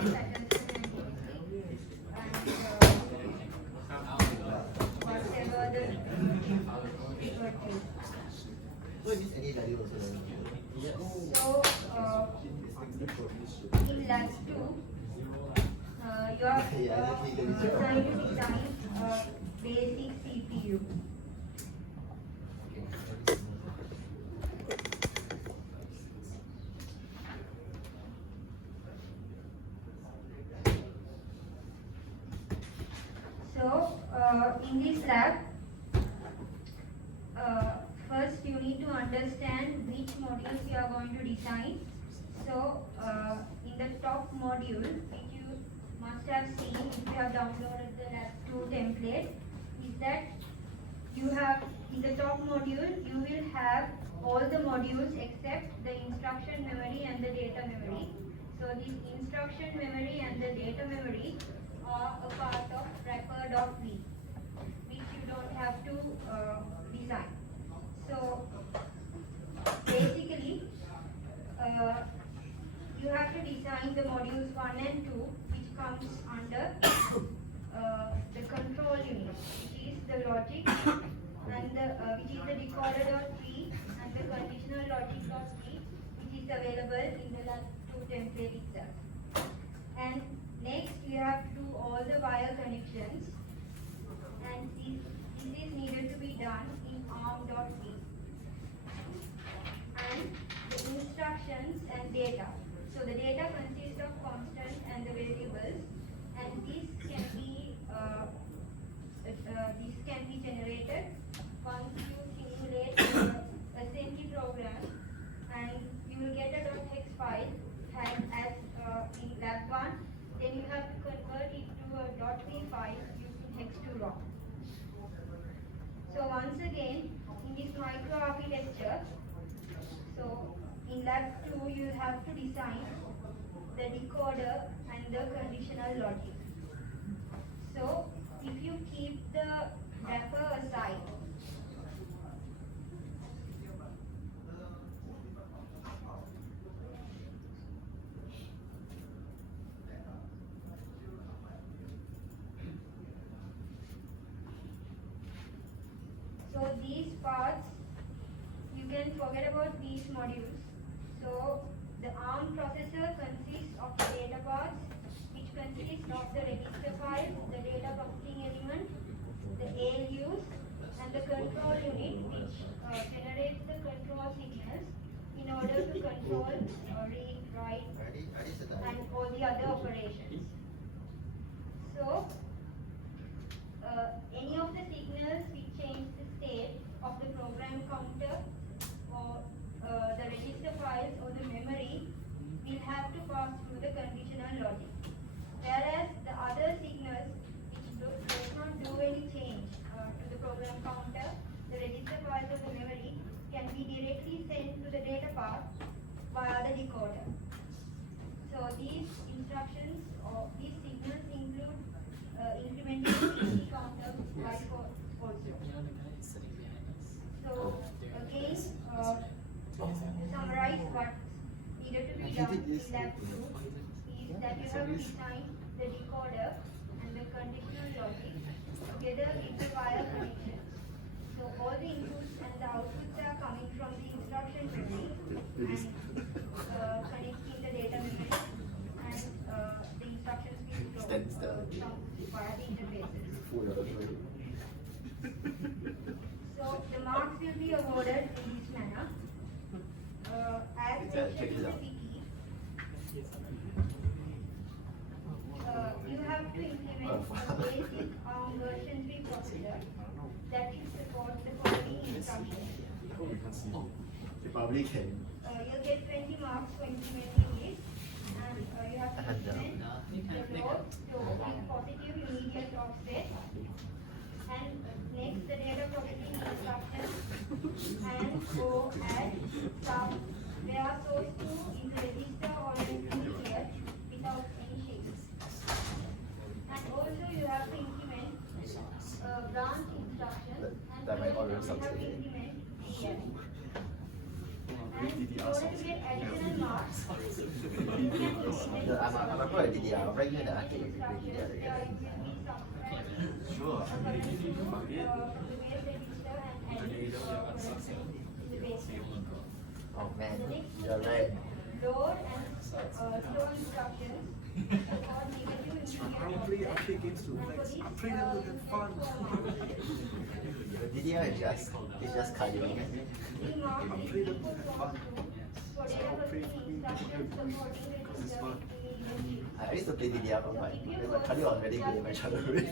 design patterns to them quickly, and whatever the referred to. So it means any value also. So in lab 2, you are trying to design a basic CPU. So in this lab, first you need to understand which modules you are going to design. So in the top module, which you must have seen if you have downloaded the lab 2 template, is that you have in the top module you will have all the modules except the instruction memory and the data memory. So this instruction memory and the data memory are a part of wrapper.v, which you don't have to design. So basically, you have to design the modules 1 and 2, which comes under the control unit, which is the logic, and which is the decoder.v and the conditional logic.v, which is available in the lab 2 template itself. And next, you have to do all the wire connections, and this is needed to be done in arm.v. And the instructions and data. So the data consists of constant and the variables, and this can be generated once you simulate a assembly program, and you will get a .hex file as in lab 1. Then you have to convert it to a .p file using hex2rom. So once again, in this microarchitecture, so in lab 2 you have to design the decoder and the conditional logic. So if you keep the wrapper aside, so these parts, you can forget about these modules. So the ARM processor consists of the data parts, which consists of the register file, the data processing element, the ALUs, and the control unit, which generates the control signals in order to control read, write, and all the other operations. So any of the signals which change the state of the program counter or the register files or the memory will have to pass through the conditional logic. Whereas the other signals which does not do any change to the program counter, the register files or the memory can be directly sent to the data path via the decoder. So these instructions or these signals include incrementing the counter by also. So again, to summarize what needed to be done in lab 2 is that you have to design the decoder and the conditional logic together with the wire connections. So all the inputs and the outputs are coming from the instruction memory and connecting the data memory, and the instructions being flow via the interfaces. So the marks will be awarded in this manner. As mentioned in the wiki, you have to implement a basic ARM version 3 processor that will support the following instructions. You probably can. You'll get 20 marks for implementing it, and you have to implement the load to with positive immediate offset, and next the data processing instructions, and go add some where source to in the register or in the without any shifts. And also you have to implement branch instructions, and that might already you have to succeed. implement and in order to get additional marks, you can implement I'm a pro at DDR. I'll bring you in the arcade if you play DDR together. Sure. Oh man, you're right. Load and store instructions or negative I don't play arcade games to relax. I play them to have fun. DDR is just cardio. I play them to have fun. So I'll play because it's fun. I used to play DDR on my cardio was really good in my childhood.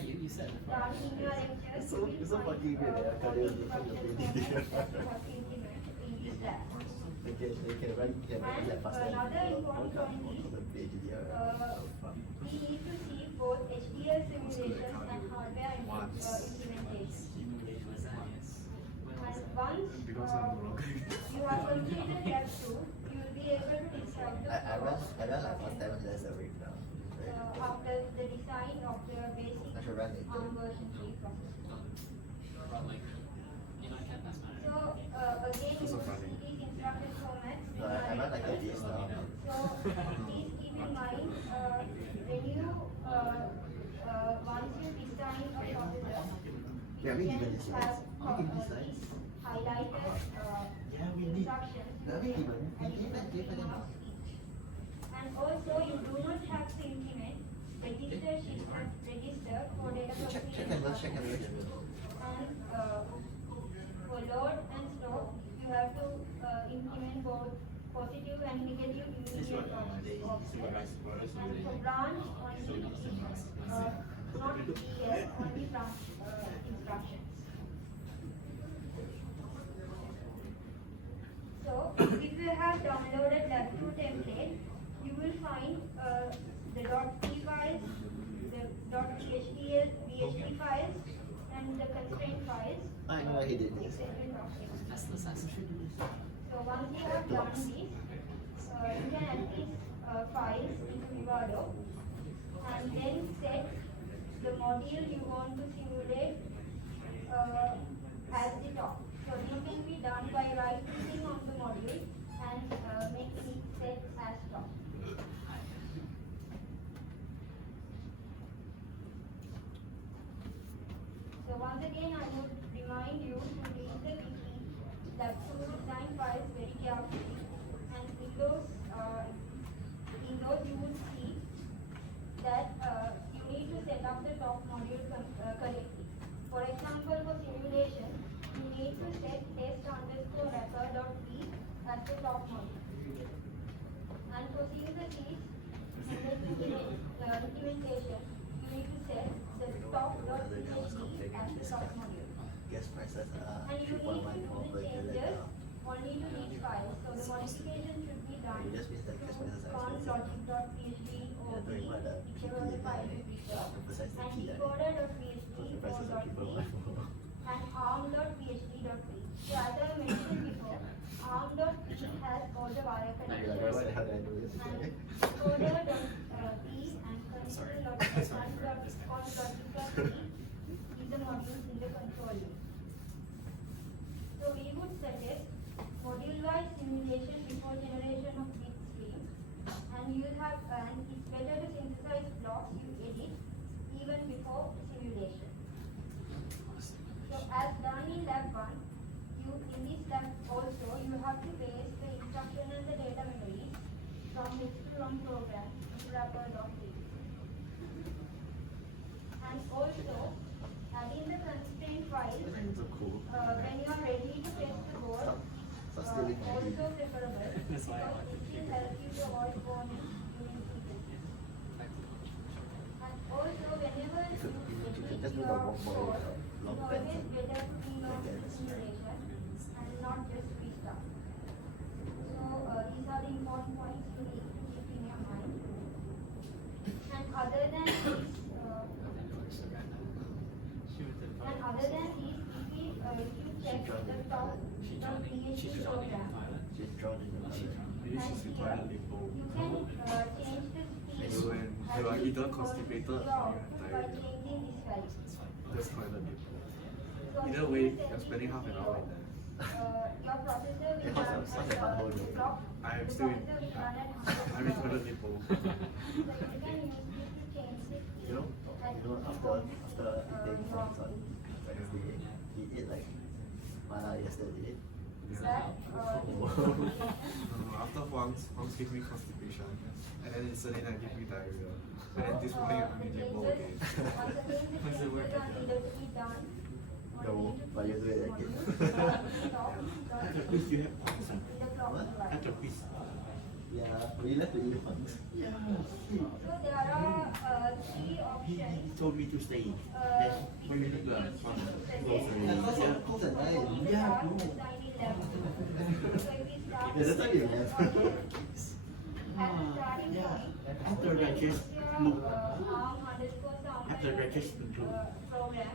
It's so fucking good that cardio is fun to play DDR. They can run that faster than Another important point is we need to see both HDL simulations and hardware implementation. And once you have completed step 2, you will be able to describe the I run like 1 time less a week now. after the design of the basic I should run it. version 3 process. So again, you will see these instruction formats. No, I run like a beast now. So please keep in mind when you once you design a processor, Yeah, we you even can this have size. these highlighted Yeah, we need. instructions. No, we even them. And also you do not have to implement register register for data Check and look, check and look. And for load and store, you have to implement both positive and negative immediate offsets. And for branch, only not clear, only branch instructions. So, if you have downloaded Lab2 template, you will find the .p files, the .php files, and the constraint files. I know he did this. So once you have done this, you can add these files into Vivado and then set the module you want to simulate as the top. So this can be done by right-clicking on the module and making it set as top. So once again, I would remind you to read the wiki, Lab2 design files very carefully, and in those you would see that you need to set up the top module correctly. For example, for simulation, you need to set test_wrapper.p as the top module. And for synthesis and then implementation, you need to set the top.php as the top module. Gas prices are And you need to 3.14 do per the kilo changes now. only to each file. So the modification should be done It just means that gas prices are on expensive. logic.php or They're doing what, whichever the file you prefer. emphasize the And key, right? decoder.php Because the or prices are cheaper .p and arm.php.p. So as I mentioned before, arm.p has all the wire Why connections. the hell did I do this? And decoder.p and console.conf.p is the modules in the control loop. So we would suggest module-wise simulation before generation of bit stream, and it's better to synthesize blocks you edit even before simulation. So as done in lab 1, in this lab also you have to paste the instruction and the data memories from X2ROM program to wrapper.p. And also add in the constraint files So cool. when you are ready to test the board, So stealing my also idea. preferable because it will help you to avoid warning during synthesis. And also whenever You could edit just do the your long ball, code, long it's pants always and better to clean off like the that. simulation and not just restart. So these are the important points you need to keep in your mind. And other than this, if you check the top.php program, She's drawn in the machine. Maybe she's required limbo. you can change the speed So when as you are you either go constipated your or output by tired, changing this value. just toilet limbo. So Either if way, you set you're spending half an hour in there. your processor will Because run I'm such a at butthole, the though. clock. I am The still in. processor will run at 100 I'm in toilet paper. So you can use this to change the You know, at after eating from on Wednesday, he ate like mala yesterday. that After Huang's gave me constipation, and then yesterday night gave me diarrhea, and then this morning I'm in labor again. once again the changes are needed to be done. No, but you do it again. At the quiz you have points, What? At the quiz. Yeah, we left to eat once. Yeah. So there are three options. Told me to stay. Then when we look at fun, Close at 9. Yeah, no. Yeah, that's why you left. Yeah. After Rakesh look, after Rakesh look,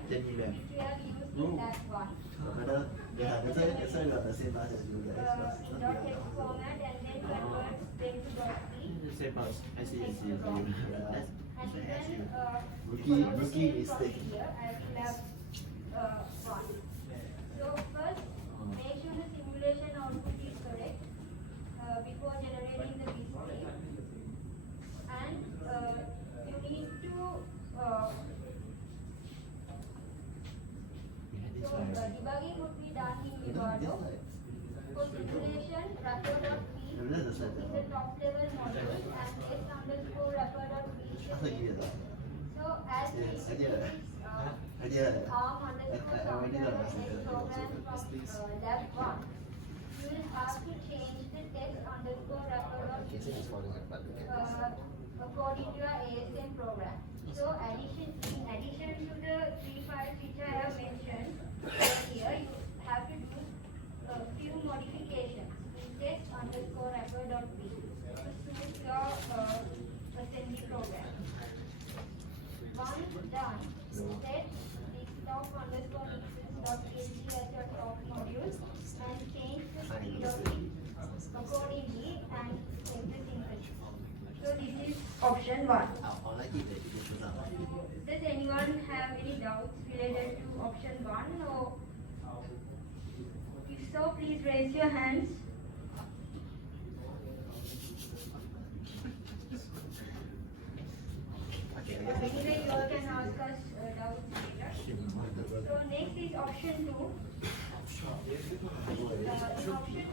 then he left. No. Whether, yeah, that's why we're on the same bus as you guys. In .text format and then convert them to .p. Same us. I see. That's And then Rookie mistake. here I will have one. So first, make sure the simulation output is correct before generating the display. And you need to so debugging would be done in Vivado. For simulation, wrapper.p is the top level module and test_wrapper.p is the base. So as this is ARM_software program from lab 1, you will have to change the test_wrapper.p according to your ASM program. So in addition to the three files which I have mentioned here, you have to do a few modifications in test_wrapper.p to suit your assembly program. Once done, set desktop_instance.kg as your top module and change the speed of it accordingly and save the synthesis. So this is option 1. Does anyone have any doubts related to option 1 or if so, please raise your hands. Anyway, you all can ask us doubts later. So next is option 2. In option 2,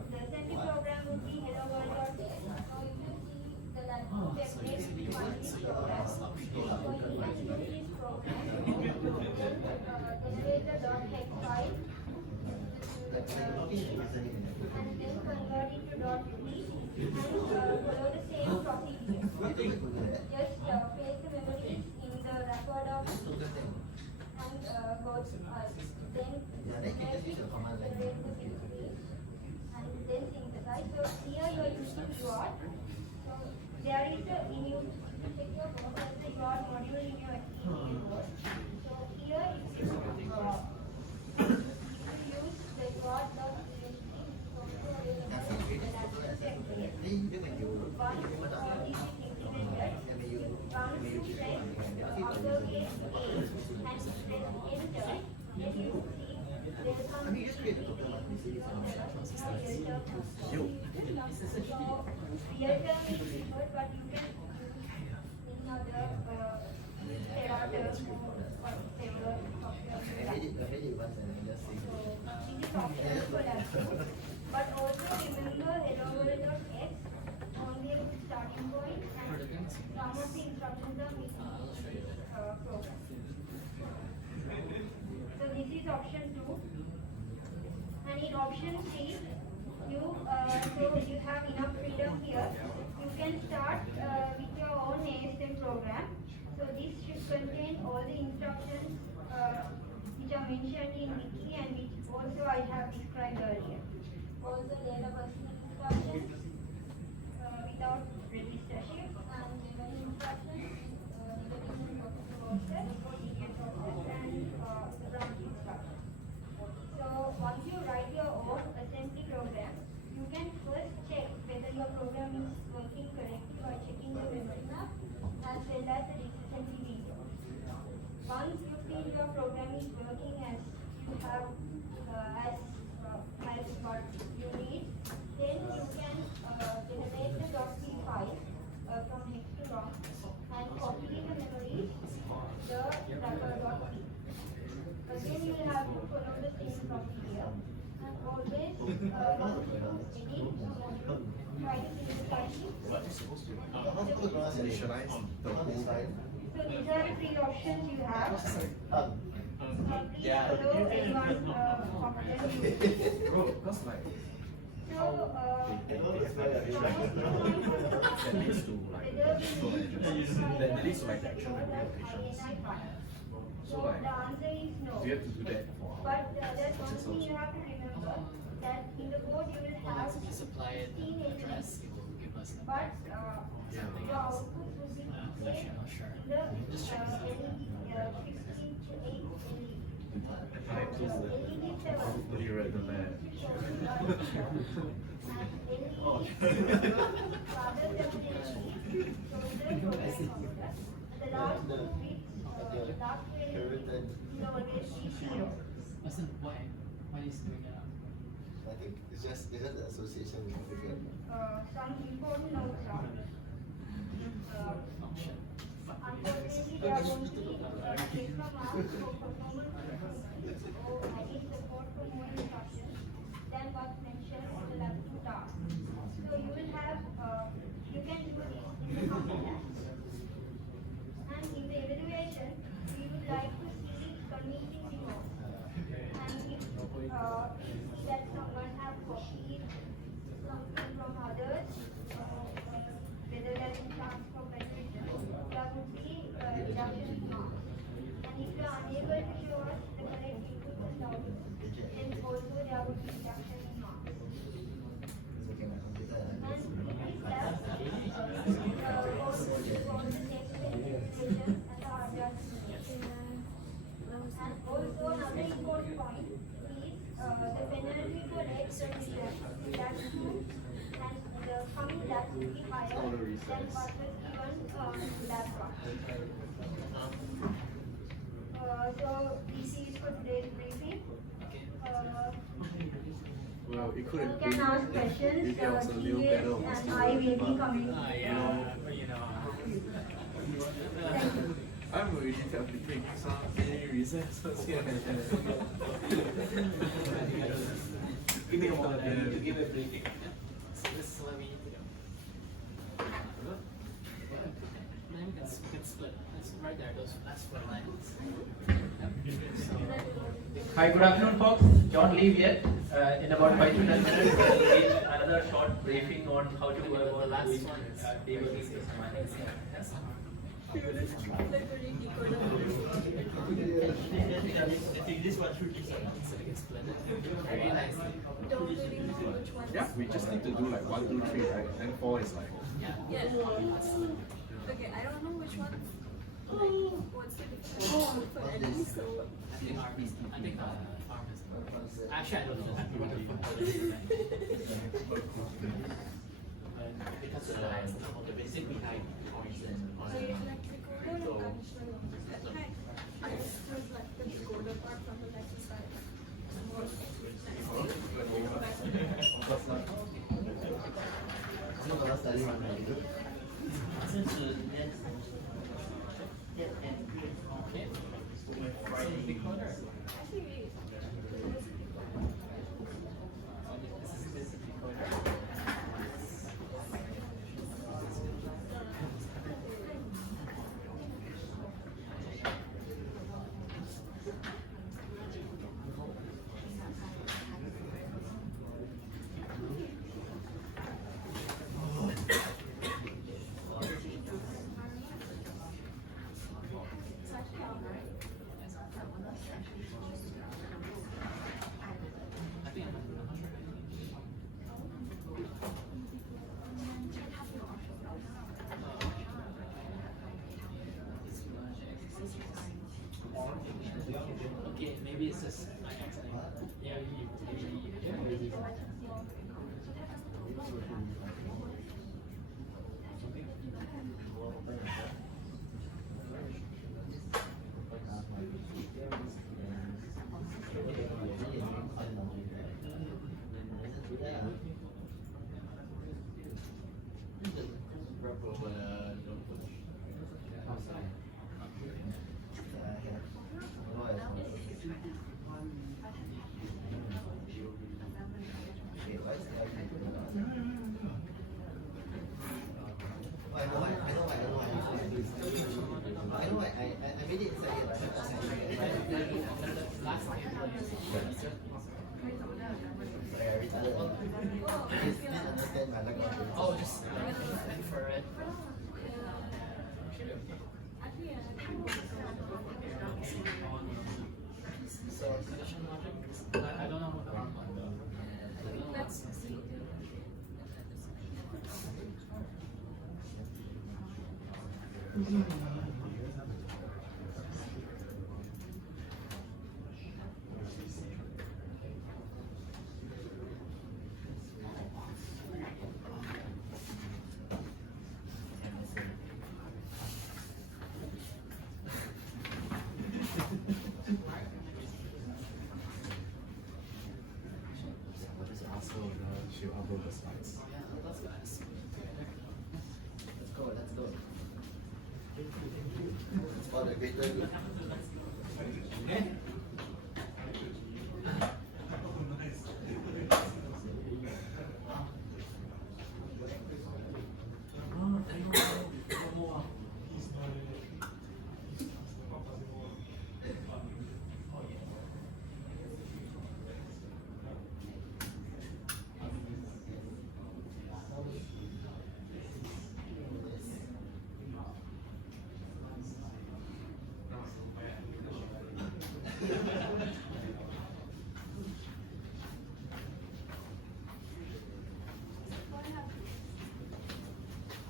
the assembly program would be hello world.txt. Now if you see the template on this program, so you can use this program to generate the .hex file and then convert it to .p and follow the same procedure. Just paste the memories in the wrapper.p and go to then generate the display and then synthesize. So here you are using UART. So there is a check your UART module in your board. So here if you use the UART.php software available in the national template, once all this is implemented, once you press uppercase A and press enter, then you will see there is some real time is preferred, but you can use any other Teradata or whatever software you like. This is optional for laptop. But also remember hello-world.x only as a starting point and some of the instructions are missing in this program. So this is option 2. And in option 3, you have enough freedom here. You can start with your own ASM program. So this should contain all the instructions which are mentioned in wiki and which also I have described earlier. Also data personal instructions without register shift and memory instructions, negative process, linear process and the branch instructions. So once you write your own assembly program, you can first check whether your program is working correctly by checking the memory map as well as the disassembly window. Once you feel your program is working as you have as what you need, then you can generate the .c file from hex to ROM and copy the memory the wrapper.c. Again, you will have to follow the same procedure and always once you edit a module, try to simultaneously. Initialize the whole So these are the three options you have. Please Yeah. follow anyone option you Bro, because like So, they have like a that leads to like that leads to like the actual memory locations. So like, the answer is no. do you have to do that for But there's one thing you have to remember that in the code you will have If you supply it 16 an elements, address, it will give us the but something your else. output will be I'm same actually not sure. in the Just check. 16 to 8 LED. I choose the LED 7. reread the map. Oh. Listen, why? Why is doing it? I think it's just the association with the Some important notes are Function. unfortunately they are going to be extra marks for performance or adding support for more instructions than what's mentioned on the lab 2 task. So you will have you can do this in the common lab. And in the evaluation, we would like to see convincing reports. And if that someone have copied something from others, whether that is chance for graduation, there would be reduction in marks. And if you are unable to show us the correct inputs and outputs, then also there would be reduction in marks. Okay, my computer. And in this lab, also for the text verification and the hardware simulation. And also another important point is the penalty for extra reduction and the coming lab will be higher than what was given lab one. So this is for today's briefing. Well, it could You have can been ask questions. if there was a little TS better and I will be coming. I'm already taking some many reasons. Give me a moment to give a briefing. So this is what we need to do. Then we can split. That's right there, those last 4 lines. Hi, good afternoon, folks. Don't leave yet. In about 5 to 10 minutes, we'll give another short briefing on how to go about The last doing one is debugging system. Yes. This one should be So we can split it very nicely. Don't really know which one. Yeah, we just need to do like 1, 2, 3, right? Then 4 is like Yeah. Yeah. Okay, I don't know which one. Like, what's the difference for any? So I think farm is. Actually, I don't know. I don't know. Because the basic behind poison I like decoder and conditional. I would like the decoder part from the left side. I'm not gonna study one minute. Okay. Decoder. Actually, This is decoder. it's actually alright. I think I'm not sure. Okay, maybe it's just my accident. Yeah, maybe. I made it inside here. Sorry, I retarded. Please understand my lack of ability. Oh, just infrared. So condition logic. I don't know what the wrong one though. Let's see. She'll upload the slides. Yeah, that's nice. Let's go, let's go. It's for the greater good.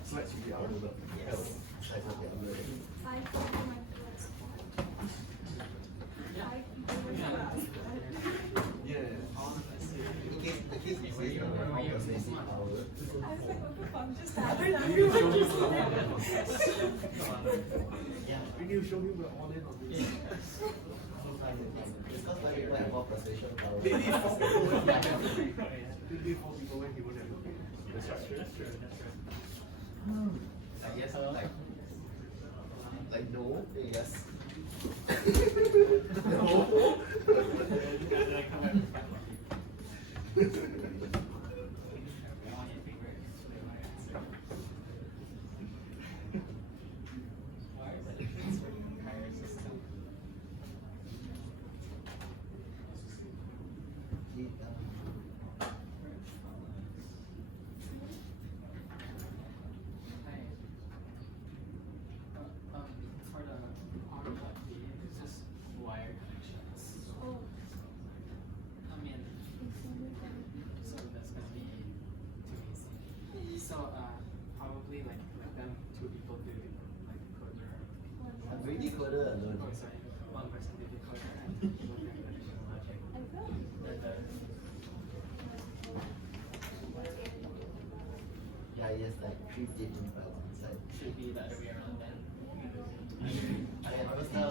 Slides should be uploaded. Yes. Slides will be uploaded. 5 people might be less. 5 people might be less. Yeah. The case is based on our basic power. I was like, what the fuck just happened? Everyone just left. We need to show him we're all in on this. It's because like people have more persuasion power. They need 4 people when he won't have to pay. They need 4 people when he won't have to pay. That's true. I guess like no, yes. No. For the power plug, it's just wire connections. Oh, I mean, so that's gonna be too easy. So probably like let them 2 people do like coder. I'm really coder alone. Oh sorry, 1 person do the coder and people do condition logic. I feel Yeah, yes, like 3 different files inside. Should be the other way around then. I mean, honestly,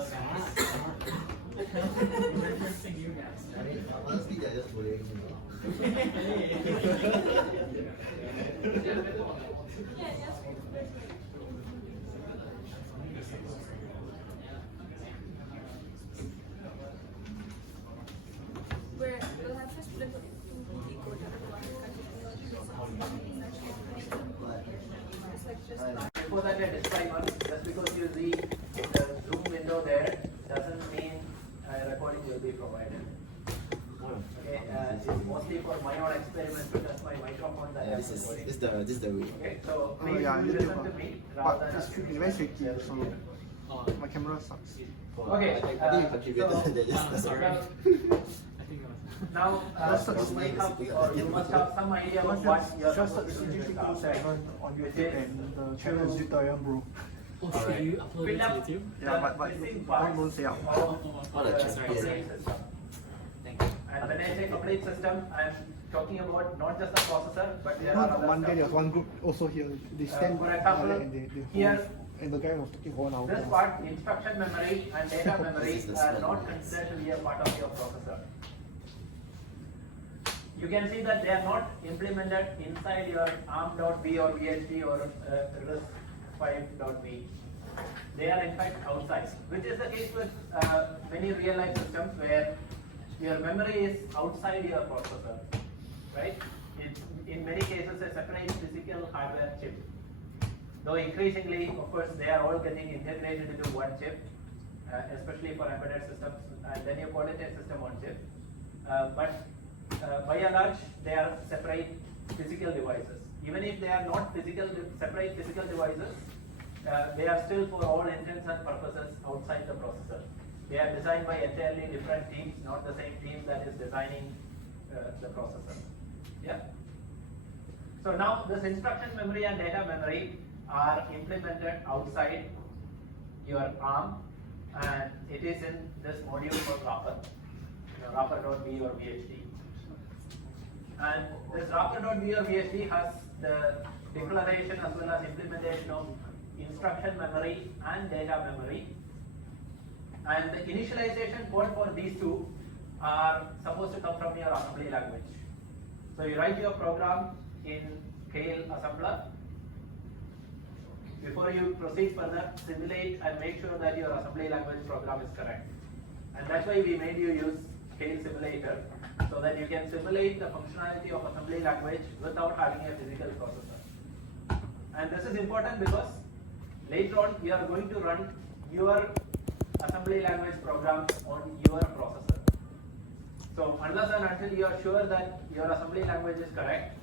We're testing you guys. I mean, honestly, they're just bullying me. yeah, yes. Where we'll have to split it into decoder and one it's like just black. Before that, a disclaimer, just because you see the Zoom window there, doesn't mean recording will be provided. Okay, it's mostly for my own experiments because my microphone that Yeah, I'm this recording. is the way. Okay, so Oh please yeah, do YouTube. listen to me But rather than it's very tricky, so my camera sucks. Okay, I think you contributed so- to this. I'm sorry. Well, I think it was. now, you might have, or you must have some idea of what you're Just supposed to do with the outside. CG3207 on YouTube and the channel is Deuterium Bro. Oh, so you upload Fill it up to YouTube? Yeah, but missing don't say out. of All the the champions. operating system. Thank you. And when I say operating system, I'm talking about not just the processor, but there are Not other on Monday, stuff. there's one group also here. They stand for example, and they here- hold, and the guy was talking for 1 hour. This part, instruction memory and data memory This is the are slide. not considered to be a part of your processor. you can see that they are not implemented inside your arm.b or vht or RISC-V. They are in fact outside, which is the case with many real-life systems where your memory is outside your processor, right? It's in many cases a separate physical hardware chip. Though increasingly, of course, they are all getting integrated into one chip, especially for embedded systems, and then you call it a system on chip. But by and large, they are separate physical devices. Even if they are not separate physical devices, they are still for all intents and purposes outside the processor. They are designed by entirely different teams, not the same team that is designing the processor. Yeah. So now this instruction memory and data memory are implemented outside your ARM, and it is in this module called wrapper, wrapper.v or vht. And this wrapper.v or vht has the declaration as well as implementation of instruction memory and data memory. And the initialization code for these two are supposed to come from your assembly language. So you write your program in Kale assembler. Before you proceed further, simulate and make sure that your assembly language program is correct. And that's why we made you use Kale simulator, so that you can simulate the functionality of assembly language without having a physical processor. And this is important because later on you are going to run your assembly language program on your processor. So unless and until you are sure that your assembly language is correct,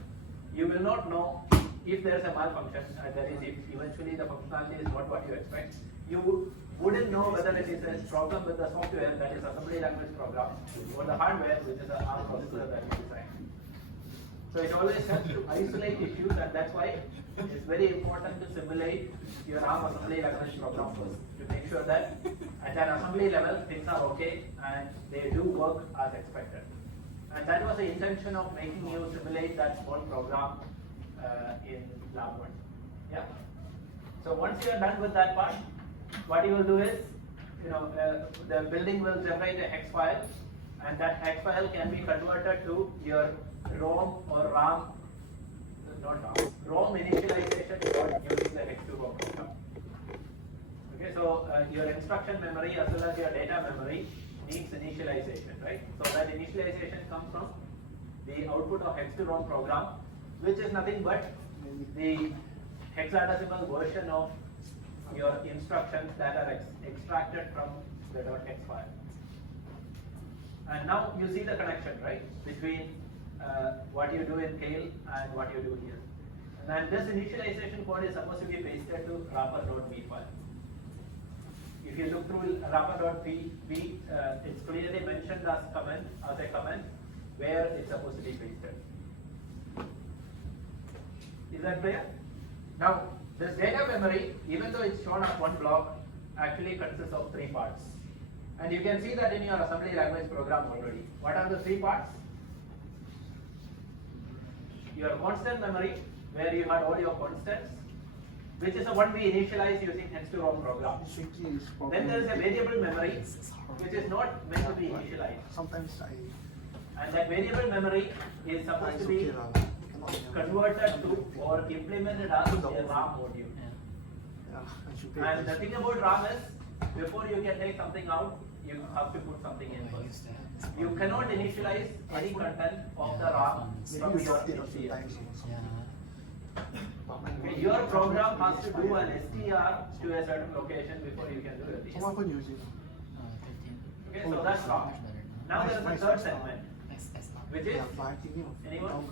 you will not know if there is a malfunction, that is if eventually the functionality is not what you expect. You wouldn't know whether it is a problem with the software, that is assembly language program, or the hardware, which is the ARM processor that you design. So it always helps to isolate issues, and that's why it's very important to simulate your ARM assembly language program first, to make sure that at an assembly level things are okay and they do work as expected. And that was the intention of making you simulate that small program in lab 1. Yeah. So once you are done with that part, what you will do is, the building will generate a hex file, and that hex file can be converted to your ROM or RAM, not RAM, ROM initialization using the hex2ROM program. Okay, so your instruction memory as well as your data memory needs initialization, right? So that initialization comes from the output of hex2ROM program, which is nothing but the hexadecimal version of your instructions that are extracted from the .hex file. And now you see the connection, right, between what you do in Kale and what you do here. And this initialization code is supposed to be pasted to wrapper.v file. If you look through wrapper.v, it's clearly mentioned as a comment where it's supposed to be pasted. Is that clear? Now, this data memory, even though it's shown as one block, actually consists of 3 parts. And you can see that in your assembly language program already. What are the 3 parts? Your constant memory, where you had all your constants, which is the one we initialize using hex2ROM program. Then there is a variable memory, which is not meant to be initialized. Sometimes And that variable memory is supposed to be converted to or implemented as a RAM module. And the thing about RAM is, before you can take something out, you have to put something in first. You cannot initialize any content of the RAM from your HCL. Okay, your program has to do an STR to a certain location before you can do it. Okay, so that's RAM. Now there is a third segment, which is, anyone?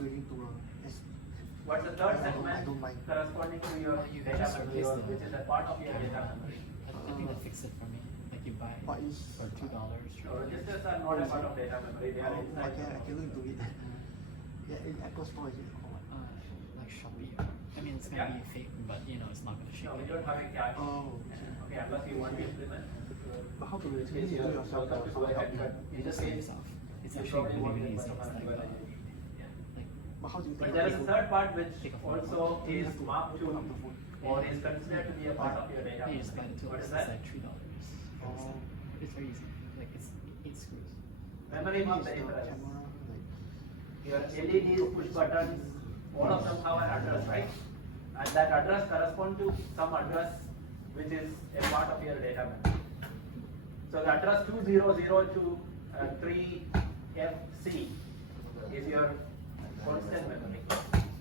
What's the third segment corresponding to your data memory, or which is a part of your data memory? I think they fix it for me. Like you buy But it it's- for $2. So registers are not a part of data memory, they are I inside. can look into it. Yeah, in Apple Store is it called? Like Shopee. I mean, it's gonna be fake, but it's not gonna ship. No, we don't have a cache. Oh, Okay, unless you want to implement. but how to do it? Yes, You you do are yourself. welcome to go ahead, but in this case, It's you actually probably really, won't really get easy. much It's of like, an like, But how do you But take there is it? a third part which Take a photo. also is marked to or is considered to be a part of your data. you just buy the What tools. is It's that? like $3. Oh. It's very easy. Like it's 8 screws. Memory Maybe map it's the peripherals. camera, your LEDs, push buttons, all of them have an address, right? And that address corresponds to some address which is a part of your data memory. So the address 2002 3FC is your constant memory.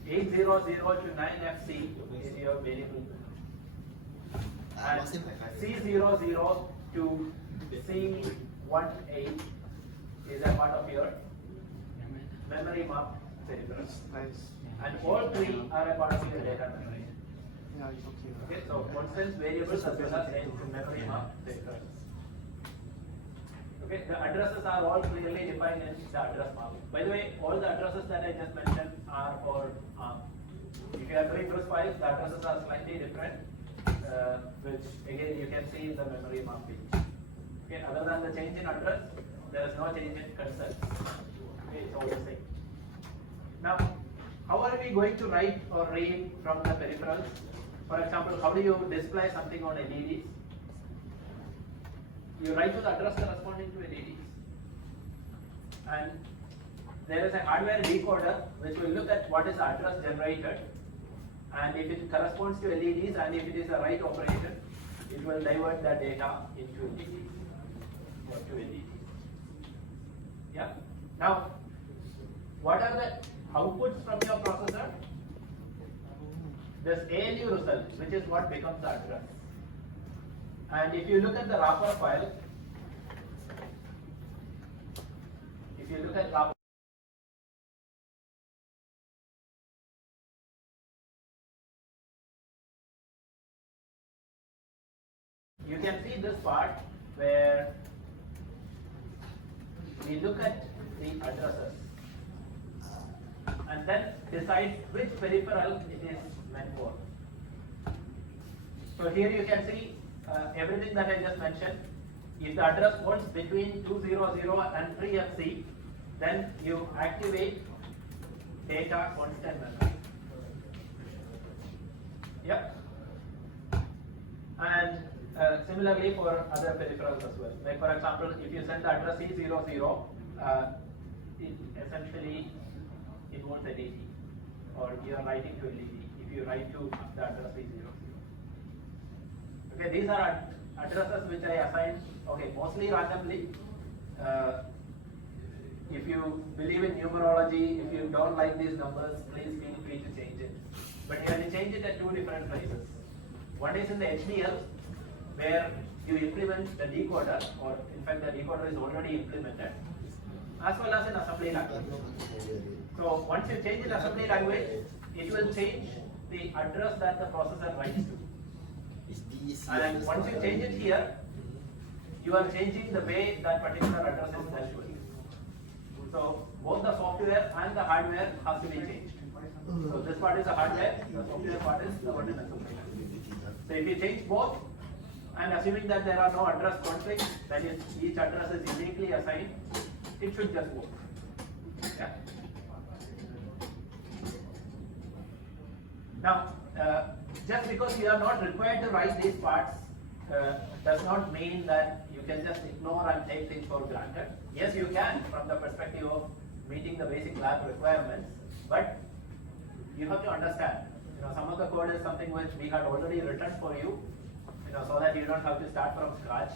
800 to 9FC is your variable memory. And C00 to C18 is a part of your memory map peripherals. Nice. And all three are a part of your data memory. Yeah, it's okay. Okay, so constants, variables as well as memory map peripherals. Okay, the addresses are all clearly defined in the address map. By the way, all the addresses that I just mentioned are for ARM. If you have 3 plus 5, the addresses are slightly different, which again you can see in the memory map page. Okay, other than the change in address, there is no change in concepts. Okay, it's all the same. Now, how are we going to write or read from the peripherals? For example, how do you display something on LEDs? You write to the address corresponding to LEDs. And there is a hardware decoder which will look at what is the address generated, and if it corresponds to LEDs and if it is a write operation, it will divert the data into LEDs or to LEDs. Yeah. Now, what are the outputs from your processor? This ALU result, which is what becomes the address. And if you look at the wrapper file, if you look at wrapper, you can see this part where we look at the addresses and then decide which peripheral it is meant for. So here you can see everything that I just mentioned. If the address falls between 200 and 3FC, then you activate data constant memory. Yep. And similarly for other peripherals as well. Like for example, if you send the address C00, it essentially involves LED, or you are writing to LED if you write to the address C00. Okay, these are addresses which I assign, okay, mostly randomly. If you believe in numerology, if you don't like these numbers, please feel free to change it. But you have to change it at 2 different places. One is in the HDL, where you implement the decoder, or in fact the decoder is already implemented, as well as in assembly language. So once you change in assembly language, it will change the address that the processor writes to. And once you change it here, you are changing the way that particular address is dealt with. So both the software and the hardware has to be changed. So this part is the hardware, the software part is the one in assembly language. So if you change both, and assuming that there are no address conflicts, that is, each address is uniquely assigned, it should just work. Yeah. Now, just because you are not required to write these parts does not mean that you can just ignore and take things for granted. Yes, you can from the perspective of meeting the basic lab requirements, but you have to understand, some of the code is something which we had already written for you, so that you don't have to start from scratch.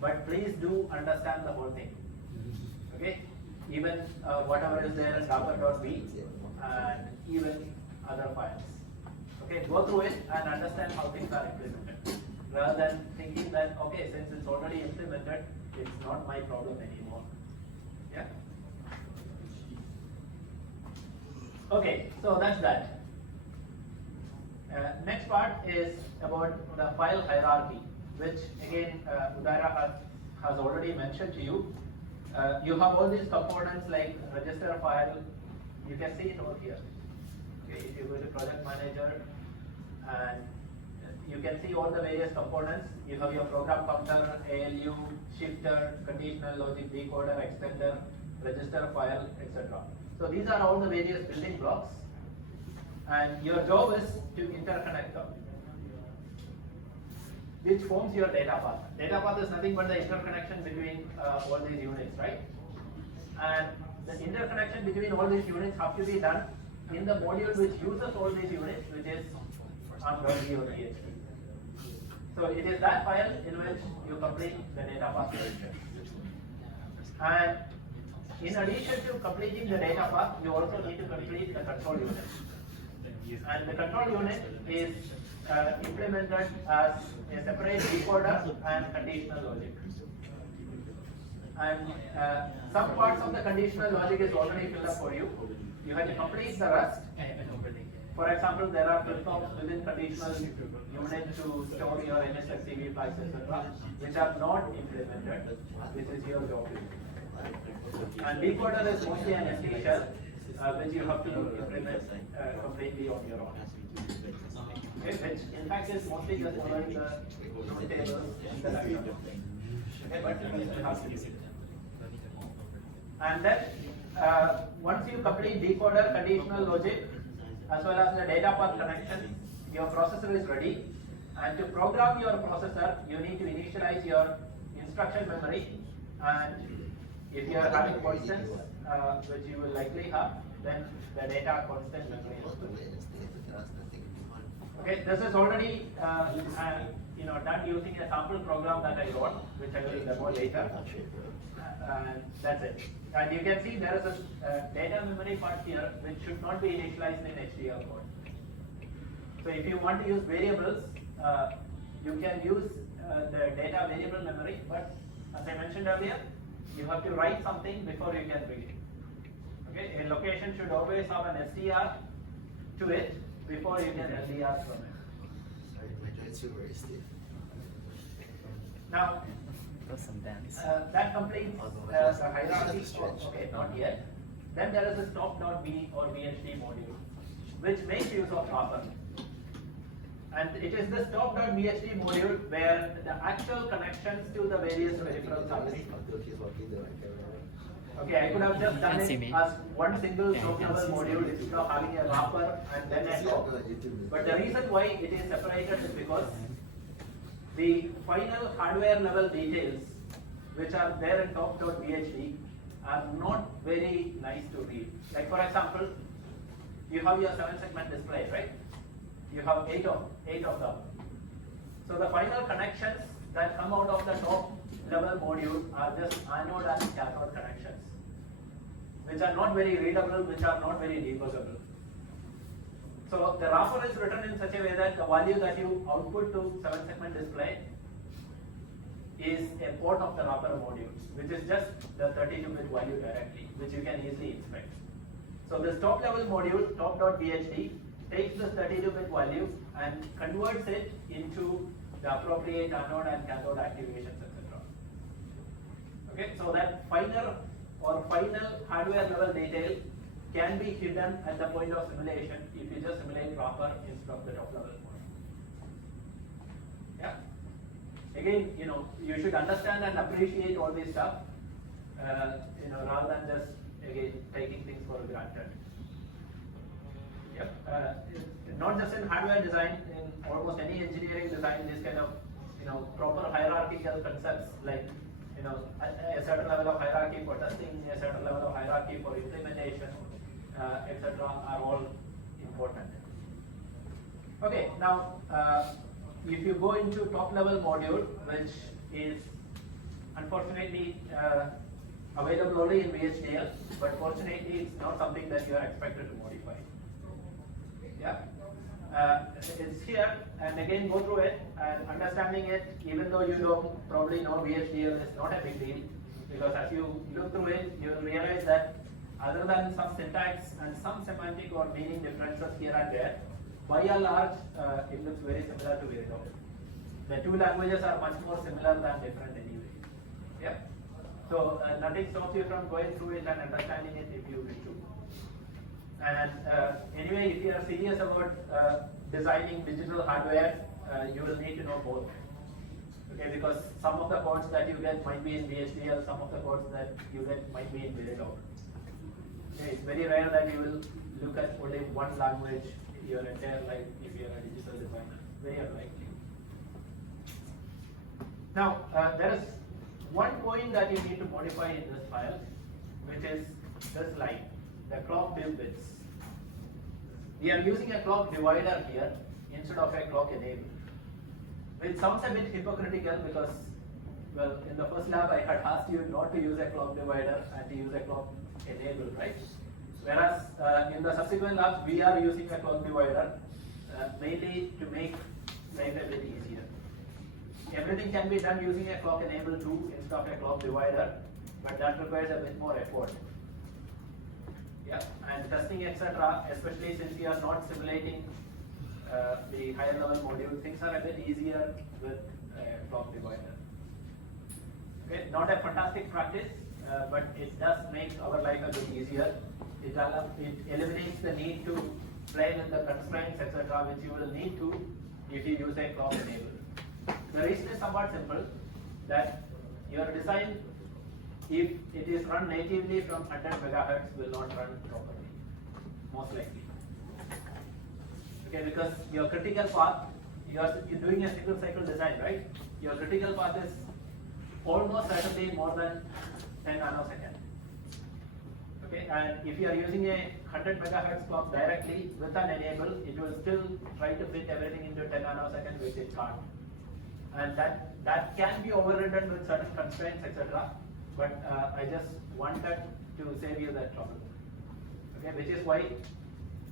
But please do understand the whole thing. Okay? Even whatever is there in docker.b and even other files. Okay, go through it and understand how things are implemented. Rather than thinking that, okay, since it's already implemented, it's not my problem anymore. Yeah? Okay, so that's that. Next part is about the file hierarchy, which again Udaira has already mentioned to you. You have all these components like register file. You can see it over here. Okay, if you go to project manager, and you can see all the various components. You have your program counter, ALU, shifter, conditional logic decoder, extender, register file, etc. So these are all the various building blocks, and your job is to interconnect them, which forms your data path. Data path is nothing but the interconnection between all these units, right? And the interconnection between all these units have to be done in the module which uses all these units, which is ARM.v or VHD. So it is that file in which you complete the data path prediction. And in addition to completing the data path, you also need to complete the control unit. And the control unit is implemented as a separate decoder and conditional logic. And some parts of the conditional logic is already filled up for you. You have to complete the rest. For example, there are flip-flops within conditional unit to store your NSXCV flags, etc., which are not implemented, which is your job. And decoder is mostly an empty shell, which you have to implement completely on your own. Okay, which in fact is mostly just following the tables in the diagram. Okay, but you still have to use it. And then once you complete decoder, conditional logic, as well as the data path connection, your processor is ready. And to program your processor, you need to initialize your instruction memory. And if you are having constants, which you will likely have, then the data constant memory is good. Okay, this is already done using a sample program that I wrote, which I will demo later. And that's it. And you can see there is a data memory part here which should not be initialized in HDL code. So if you want to use variables, you can use the data variable memory, but as I mentioned earlier, you have to write something before you can read it. Okay, a location should always have an STR to it before you can LDR from it. Sorry, my joints feel very stiff. Now, that completes the hierarchy. Okay, not yet. Then there is a stop.b or VHD module, which makes use of wrapper. And it is the stop.vhd module where the actual connections to the various peripherals are made. Okay, I could have just done it as one single stop level module instead of having a wrapper and then a top. But the reason why it is separated is because the final hardware level details which are there in top.vhd are not very nice to read. Like for example, you have your 7-segment display, right? You have eight of them. So the final connections that come out of the top level module are just anode and cathode connections, which are not very readable, which are not very debuggable. So the wrapper is written in such a way that the value that you output to 7-segment display is a port of the wrapper module, which is just the 32-bit value directly, which you can easily inspect. So this top level module, top.vhd, takes this 32-bit value and converts it into the appropriate anode and cathode activations, etc. Okay, so that final hardware level detail can be hidden at the point of simulation if you just simulate wrapper instead of the top level one. Yeah. Again, you should understand and appreciate all this stuff, rather than just again taking things for granted. Yep. Not just in hardware design, in almost any engineering design, this kind of proper hierarchical concepts like a certain level of hierarchy for testing, a certain level of hierarchy for implementation, etc. are all important. Okay, now if you go into top level module, which is unfortunately available only in VHDL, but fortunately it's not something that you are expected to modify. Yeah, it's here, and again go through it and understanding it. Even though you don't probably know VHDL, is not a big deal, because as you look through it, you will realize that other than some syntax and some semantic or meaning differences here and there, by and large, it looks very similar to Verilog. The two languages are much more similar than different anyway. Yeah. So nothing stops you from going through it and understanding it if you wish to. And anyway, if you are serious about designing digital hardware, you will need to know both. Okay, because some of the codes that you get might be in VHDL, some of the codes that you get might be in Verilog. Okay, it's very rare that you will look at only one language your entire life if you are a digital designer. Very unlikely. Now, there is one point that you need to modify in this file, which is this line, the clock div bits. We are using a clock divider here instead of a clock enable. Which sounds a bit hypocritical because, well, in the first lab I had asked you not to use a clock divider and to use a clock enable, right? Whereas in the subsequent labs we are using a clock divider mainly to make life a bit easier. Everything can be done using a clock enable too instead of a clock divider, but that requires a bit more effort. Yeah, and testing etc. Especially since we are not simulating the higher level module, things are a bit easier with clock divider. Okay, not a fantastic practice, but it does make our life a bit easier. It eliminates the need to play with the constraints etc. which you will need to if you use a clock enable. The reason is somewhat simple, that your design, if it is run natively from 100 MHz, will not run properly, most likely. Okay, because your critical path, you're doing a single cycle design, right? Your critical path is almost certainly more than 10 nanoseconds. Okay, and if you are using a 100 MHz clock directly with an enable, it will still try to fit everything into 10 nanoseconds, which it can't. And that can be overridden with certain constraints, etc. But I just wanted to save you that trouble. Okay, which is why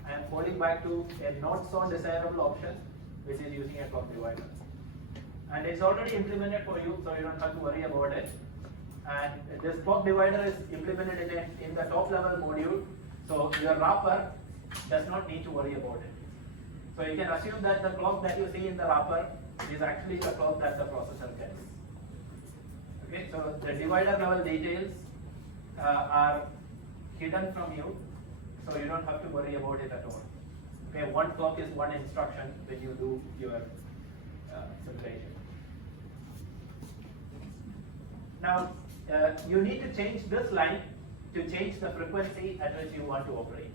I am falling back to a not so desirable option, which is using a clock divider. And it's already implemented for you, so you don't have to worry about it. And this clock divider is implemented in the top level module, so your wrapper does not need to worry about it. So you can assume that the clock that you see in the wrapper is actually the clock that the processor gets. Okay, so the divider level details are hidden from you, so you don't have to worry about it at all. Okay, one clock is one instruction when you do your simulation. Now, you need to change this line to change the frequency at which you want to operate.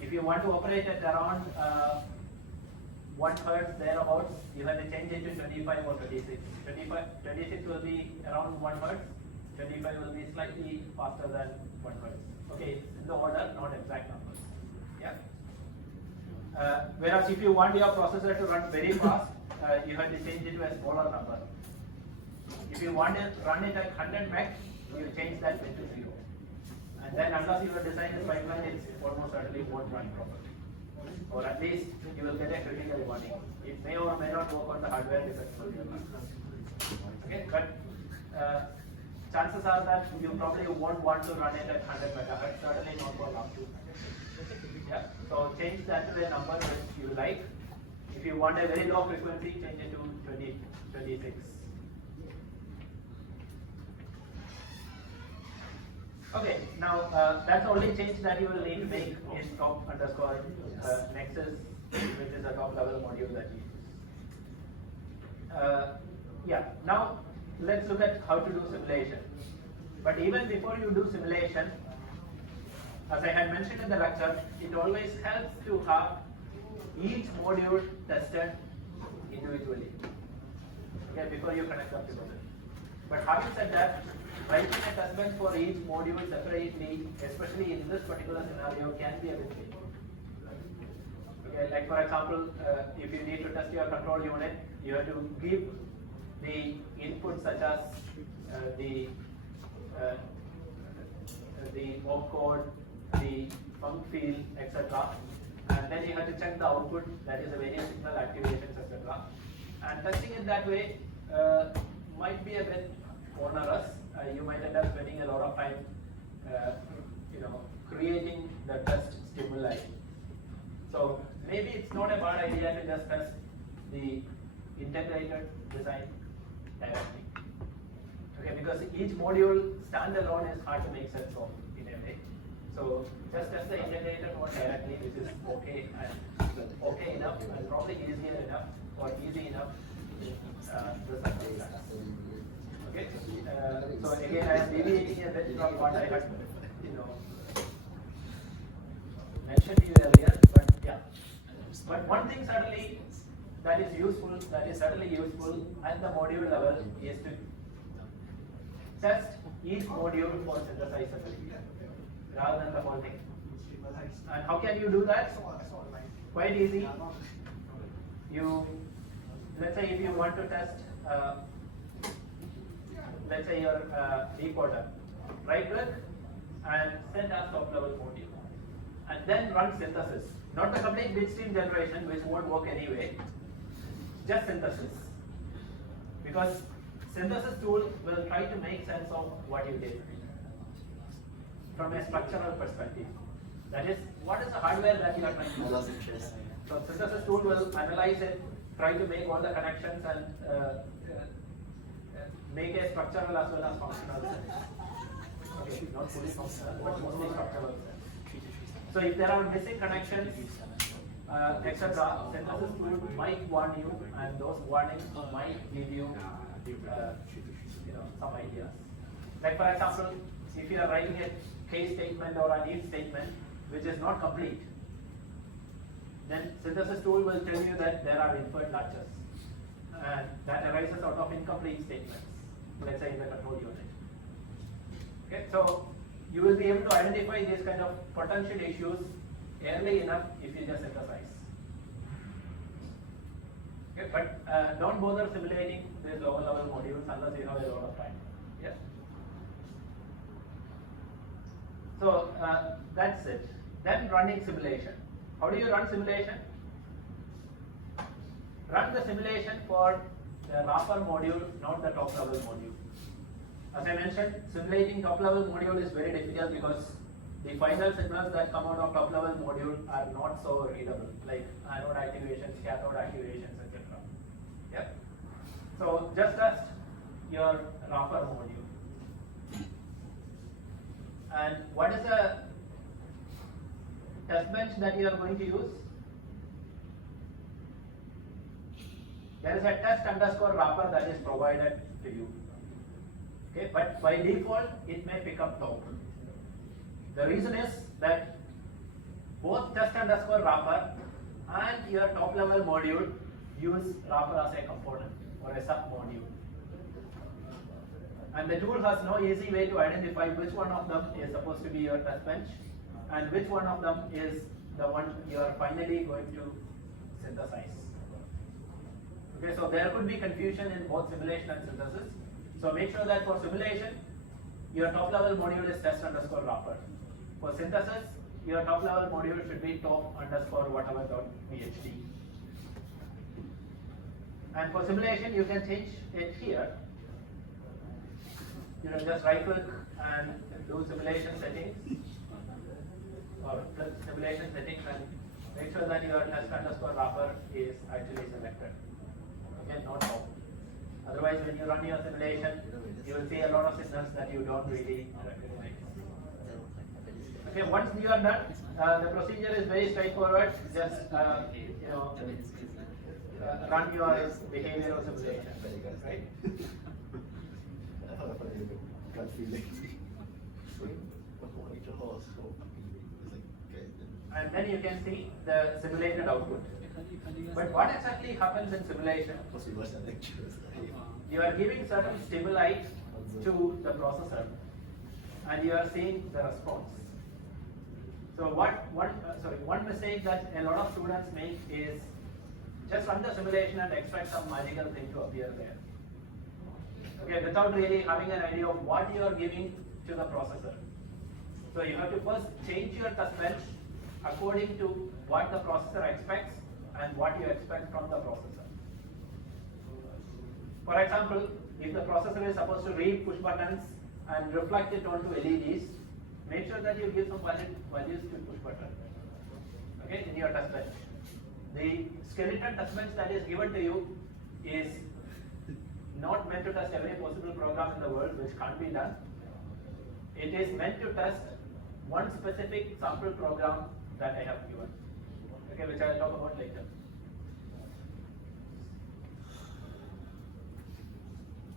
If you want to operate at around 1 Hz thereabouts, you have to change it to 25 or 26. 26 will be around 1 Hz, 25 will be slightly faster than 1 Hz. Okay, it's in the order, not exact numbers. Yeah. Whereas if you want your processor to run very fast, you have to change it to a smaller number. If you want to run it at 100 meg, you change that bit to 0. And then unless your design is pipeline, it's almost certainly won't run properly. Or at least you will get a critical warning. It may or may not work on the hardware depending on your business. Okay, but chances are that you probably won't want to run it at 100 MHz, certainly not for long too. Yeah, so change that to a number which you like. If you want a very low frequency, change it to 26. Okay, now that's the only change that you will need to make in top underscore nexus, which is a top level module that you use. Yeah, now let's look at how to do simulation. But even before you do simulation, as I had mentioned in the lecture, it always helps to have each module tested individually. Okay, before you connect them together. But having said that, writing a test bench for each module separately, especially in this particular scenario, can be a bit painful. Okay, like for example, if you need to test your control unit, you have to give the inputs such as the opcode, the func field, etc. And then you have to check the output, that is the various signal activations, etc. And testing it that way might be a bit onerous. You might end up spending a lot of time, creating the test stimuli. So maybe it's not a bad idea to just test the integrated design directly. Okay, because each module standalone is hard to make sense of in a way. So just test the integrated one directly, which is okay and okay enough, and probably easier enough or easy enough to succeed that. Okay, so again I am deviating a bit from what I had, mentioned to you earlier, but yeah. But one thing certainly that is certainly useful at the module level is to test each module for synthesizability. rather than the whole thing. And how can you do that? Quite easy. You, let's say if you want to test, let's say your decoder, right click and set as top level module, and then run synthesis. Not the complete bit stream generation, which won't work anyway, just synthesis. Because synthesis tool will try to make sense of what you did from a structural perspective. That is, what is the hardware that you are trying to I do? lost interest. So synthesis tool will analyze it, try to make all the connections and make a structural as well as functional sense. Okay, not fully functional, but mostly structural sense. So if there are missing connections, etc., synthesis tool might warn you, and those warnings might give you, some ideas. Like for example, if you are writing a case statement or an if statement which is not complete, then synthesis tool will tell you that there are inferred latches, and that arises out of incomplete statements, let's say in the control unit. Okay, so you will be able to identify these kind of potential issues early enough if you just synthesize. Okay, but don't bother simulating these lower level modules unless you have a lot of time. Yes. So that's it. Then running simulation. How do you run simulation? Run the simulation for the wrapper module, not the top level module. As I mentioned, simulating top level module is very difficult because the final signals that come out of top level module are not so readable, like anode activations, cathode activations, etc. Yep. So just test your wrapper module. And what is the test bench that you are going to use? There is a test underscore wrapper that is provided to you. Okay, but by default it may pick up top. The reason is that both test underscore wrapper and your top level module use wrapper as a component or a sub module. And the tool has no easy way to identify which one of them is supposed to be your test bench and which one of them is the one you are finally going to synthesize. Okay, so there could be confusion in both simulation and synthesis. So make sure that for simulation, your top level module is test underscore wrapper. For synthesis, your top level module should be top underscore whatever .phd. And for simulation, you can change it here. You know, just right click and do simulation settings or click simulation settings and make sure that your test underscore wrapper is actually selected. Okay, not top. Otherwise, when you run your simulation, you will see a lot of signals that you don't really recognize. Okay, once you are done, the procedure is very straightforward. Just run your behavioral simulation, right? I have a gut feeling. And then you can see the simulated output. But what exactly happens in simulation? You are giving certain stimuli to the processor, and you are seeing the response. So one mistake that a lot of students make is just run the simulation and expect some magical thing to appear there. Okay, without really having an idea of what you are giving to the processor. So you have to first change your test bench according to what the processor expects and what you expect from the processor. For example, if the processor is supposed to read push buttons and reflect it onto LEDs, make sure that you give some values to push button. Okay, in your test bench. The skeleton test bench that is given to you is not meant to test every possible program in the world, which can't be done. It is meant to test one specific sample program that I have given. Okay, which I will talk about later.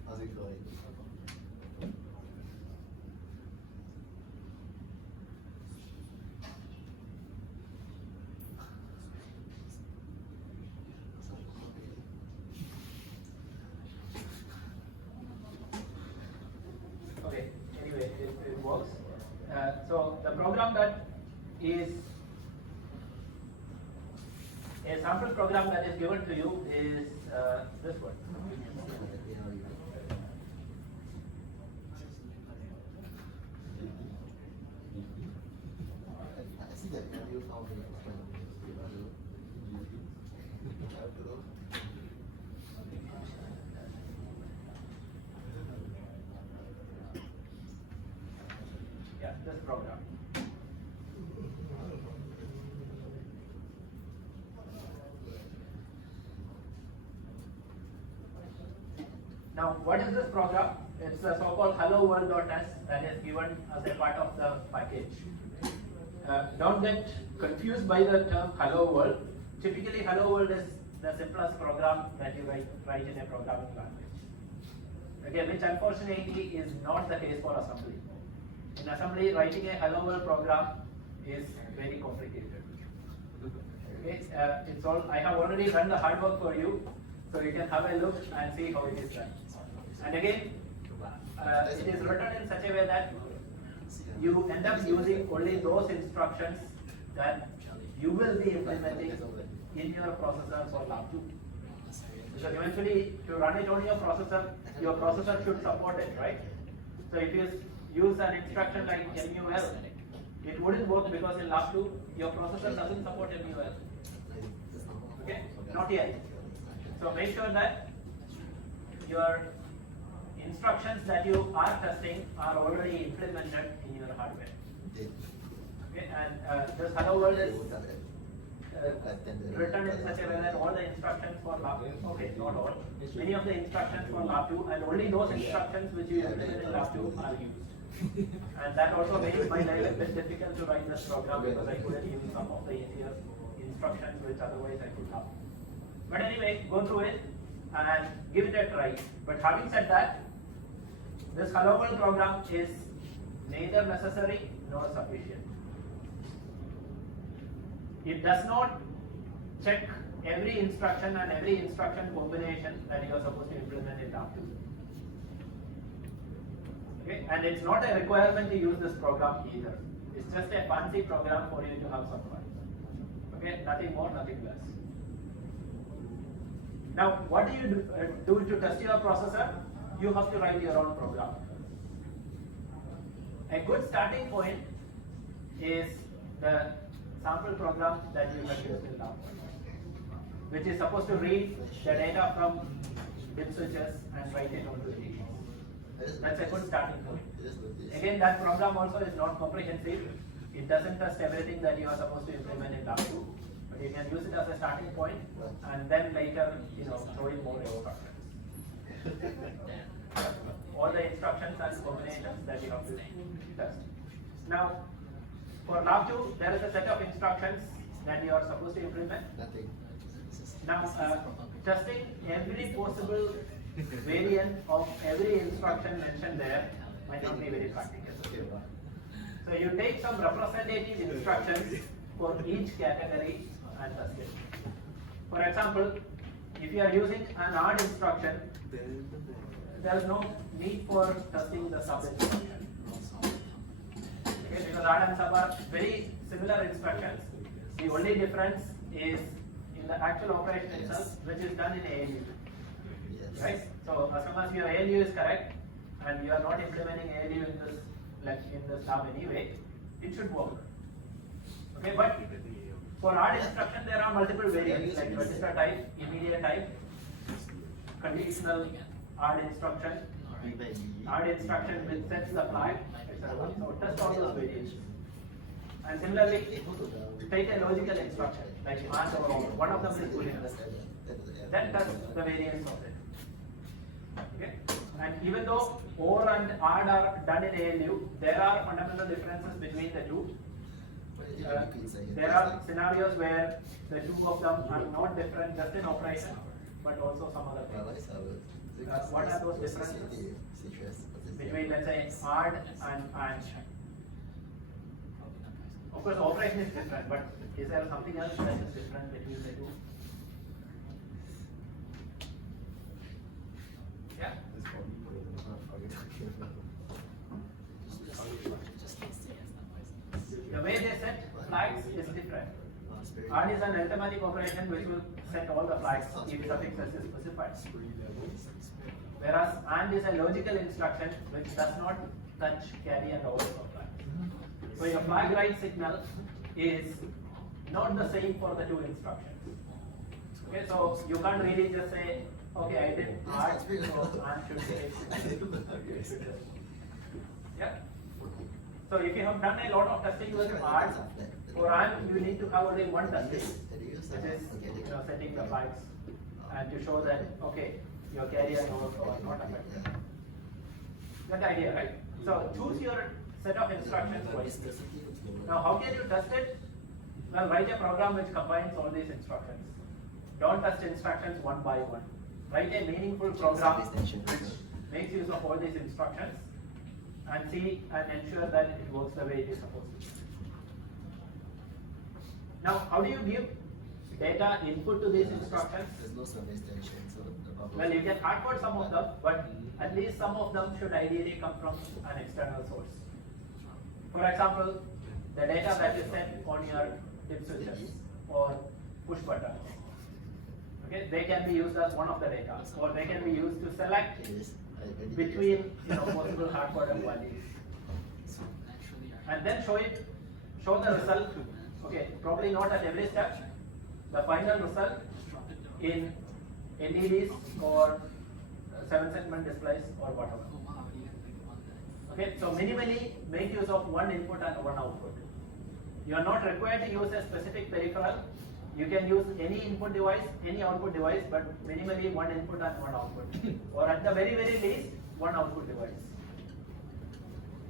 How's it going? Okay, anyway, it works. So the program program that is given to you is this one. I see that value found in the Yeah, this program. Now, what is this program? It's a so-called hello world.s that is given as a part of the package. Don't get confused by the term hello world. Typically, hello world is the simplest program that you write in a programming language. Okay, which unfortunately is not the case for assembly. In assembly, writing a hello world program is very complicated. Okay, it's all. I have already done the hard work for you, so you can have a look and see how it is done. And again, it is written in such a way that you end up using only those instructions that you will be implementing in your processor for lab 2. Because eventually, to run it on your processor should support it, right? So if you use an instruction like MUL, it wouldn't work because in lab 2, your processor doesn't support MUL. Okay, not yet. So make sure that your instructions that you are testing are already implemented in your hardware. Okay, and this hello world is written in such a way that all the instructions for lab, okay, not all, many of the instructions for lab 2 and only those instructions which you implement in lab 2 are used. And that also made my life a bit difficult to write this program because I couldn't use some of the easier instructions which otherwise I could have. But anyway, go through it and give it a try. But having said that, this hello world program is neither necessary nor sufficient. It does not check every instruction and every instruction combination that you are supposed to implement in lab 2. Okay, and it's not a requirement to use this program either. It's just a fancy program for you to have some fun. Okay, nothing more, nothing less. Now, what do you do to test your processor? You have to write your own program. A good starting point is the sample program that you have used in lab, which is supposed to read the data from bit switches and write it onto the. That's a good starting point. Again, that program also is not comprehensive. It doesn't test everything that you are supposed to implement in lab 2. But you can use it as a starting point and then later, throw in more instructions. All the instructions and combinations that you have to test. Now, for lab 2, there is a set of instructions that you are supposed to implement. Now, testing every possible variant of every instruction mentioned there might not be very practical. So you take some representative instructions for each category and test it. For example, if you are using an add instruction, there is no need for testing the sub instruction. Okay, because add and sub are very similar instructions. The only difference is in the actual operation itself, which is done in ALU. Right? So as long as your ALU is correct and you are not implementing ALU in this lab anyway, it should work. Okay, but for add instruction there are multiple variants like register type, immediate type, conditional add instruction with sets the flag, etc. So test all those variations. And similarly, take a logical instruction like AND or OR. One of them is Boolean. Then test the variance of it. Okay? And even though OR and ADD are done in ALU, there are fundamental differences between the two. There are scenarios where the two of them are not different just in operation, but also some other things. What are those differences between, let's say, ADD and AND? Of course, operation is different, but is there something else that is different between the two? Yeah? The way they set flags is different. ADD is an arithmetic operation which will set all the flags if suffixes is specified. Whereas AND is a logical instruction which does not touch carry and overflow flags. So your flag write signal is not the same for the two instructions. Okay, so you can't really just say, okay, I did AND, so AND should say. Yeah. So if you have done a lot of testing with AND, for AND you need to have only one testing, which is setting the flags and to show that okay, your carry and overflow are not affected. That's the idea, right? So choose your set of instructions wisely. Now how can you test it? Well, write a program which combines all these instructions. Don't test instructions one by one. Write a meaningful program which makes use of all these instructions and see and ensure that it works the way it is supposed to. Now, how do you give data input to these instructions? There's no service extension, so the bubble. Well, you can hardcode some of them, but at least some of them should ideally come from an external source. For example, the data that is sent on your dip switches or push buttons. Okay, they can be used as one of the data, or they can be used to select between possible hardcoded values, and then show the result. Okay, probably not at every step. The final result in LEDs or 7-segment displays or whatever. Okay, so minimally make use of one input and one output. You are not required to use a specific peripheral. You can use any input device, any output device, but minimally one input and one output. Or at the very least, one output device.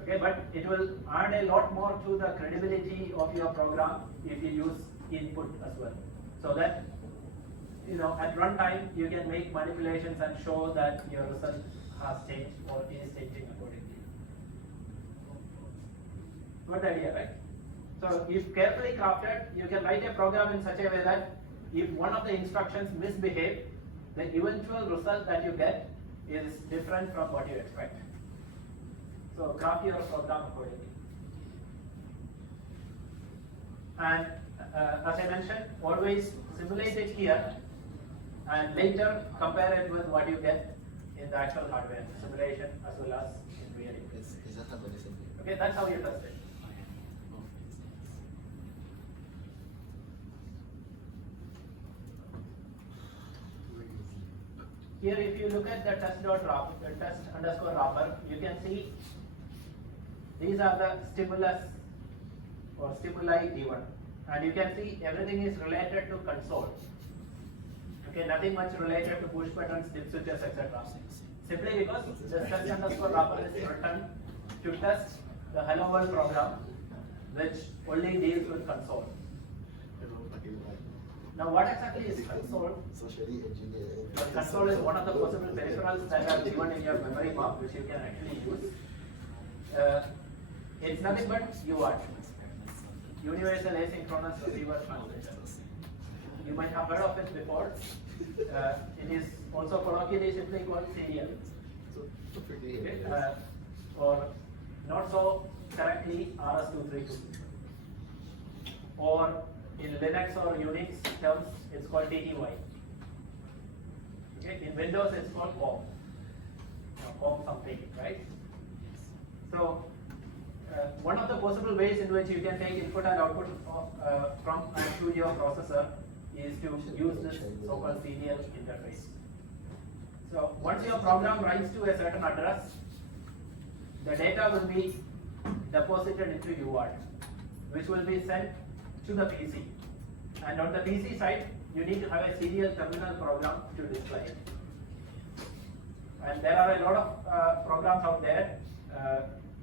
Okay, but it will add a lot more to the credibility of your program if you use input as well. So that at runtime you can make manipulations and show that your result has changed or is changing accordingly. Good idea, right? So if carefully crafted, you can write a program in such a way that if one of the instructions misbehave, the eventual result that you get is different from what you expect. So craft your program accordingly. And as I mentioned, always simulate it here and later compare it with what you get in the actual hardware simulation as well as in reality. Okay, that's how you test it. Here, if you look at the test_wrapper, you can see these are the stimulus or stimuli given, and you can see everything is related to console. Okay, nothing much related to push buttons, dip switches, etc. Simply because the test_wrapper is written to test the Hello World program, which only deals with console. Now, what exactly is console? Socially engineered. The console is one of the possible peripherals that are given in your memory map, which you can actually use. It's nothing but UART, Universal Asynchronous Receiver Transmitter. You might have heard of it before. It is also colloquially simply called serial. Or not so correctly RS-232. Or in Linux or Unix terms, it's called TTY. Okay, in Windows, it's called COM. COM something, right? So, one of the possible ways in which you can take input and output from and to your processor is to use this so-called serial interface. So, once your program writes to a certain address, the data will be deposited into UART, which will be sent to the PC. And on the PC side, you need to have a serial terminal program to display it. And there are a lot of programs out there.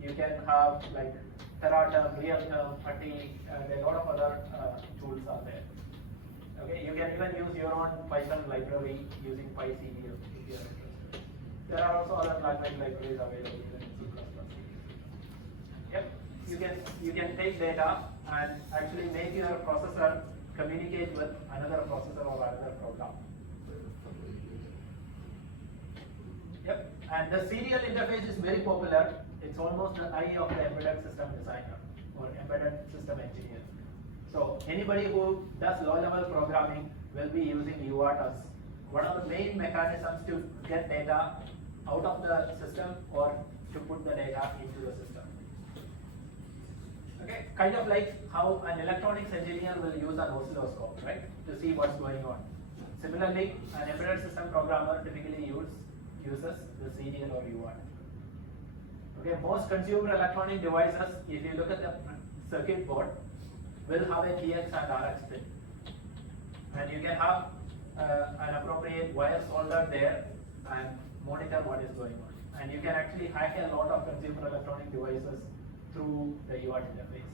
You can have like Teraterm, Realterm, Putty, and a lot of other tools are there. Okay, you can even use your own Python library using PyCDL if you are interested. There are also other language libraries available in C++. Yep, you can take data and actually make your processor communicate with another processor or another program. Yep, and the serial interface is very popular. It's almost the eye of the embedded system designer or embedded system engineer. So anybody who does low-level programming will be using UART as one of the main mechanisms to get data out of the system or to put the data into the system. Okay, kind of like how an electronics engineer will use an oscilloscope, right, to see what's going on. Similarly, an embedded system programmer typically uses the serial or UART. Okay, most consumer electronic devices, if you look at the circuit board, will have a TX and RX pin. And you can have an appropriate wire soldered there and monitor what is going on. And you can actually hack a lot of consumer electronic devices through the UART interface.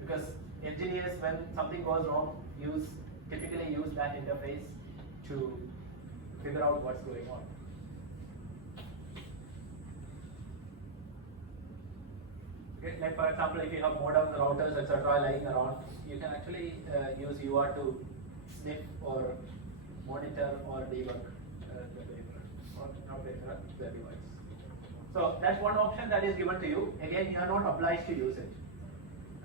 Because engineers, when something goes wrong, typically use that interface to figure out what's going on. Okay, like for example, if you have modems, routers, etc. lying around, you can actually use UART to sniff or monitor or debug the paper, or not paper, the device. So that's one option that is given to you. Again, you are not obliged to use it.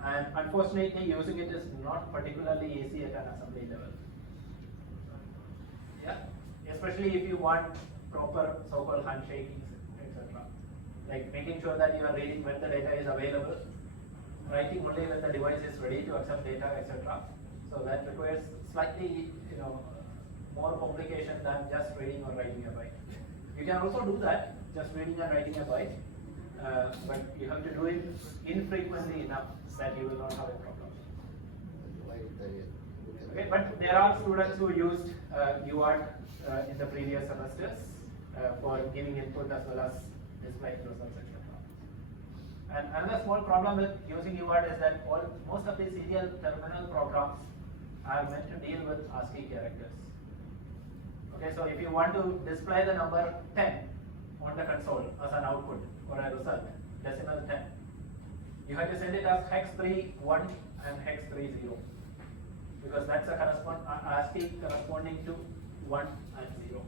And unfortunately, using it is not particularly easy at an assembly level. Yeah, especially if you want proper so-called handshaking, etc. Like making sure that you are reading when the data is available, writing only when the device is ready to accept data, etc. So that requires slightly, more complication than just reading or writing a byte. You can also do that, just reading and writing a byte, but you have to do it infrequently enough that you will not have a problem. Okay, but there are students who used UART in the previous semesters for giving input as well as displaying results, etc. And another small problem with using UART is that most of the serial terminal programs are meant to deal with ASCII characters. Okay, so if you want to display the number 10 on the console as an output or a result, decimal 10, you have to send it as hex 3 1 and hex 3 0, because that's a ASCII corresponding to 1 and 0.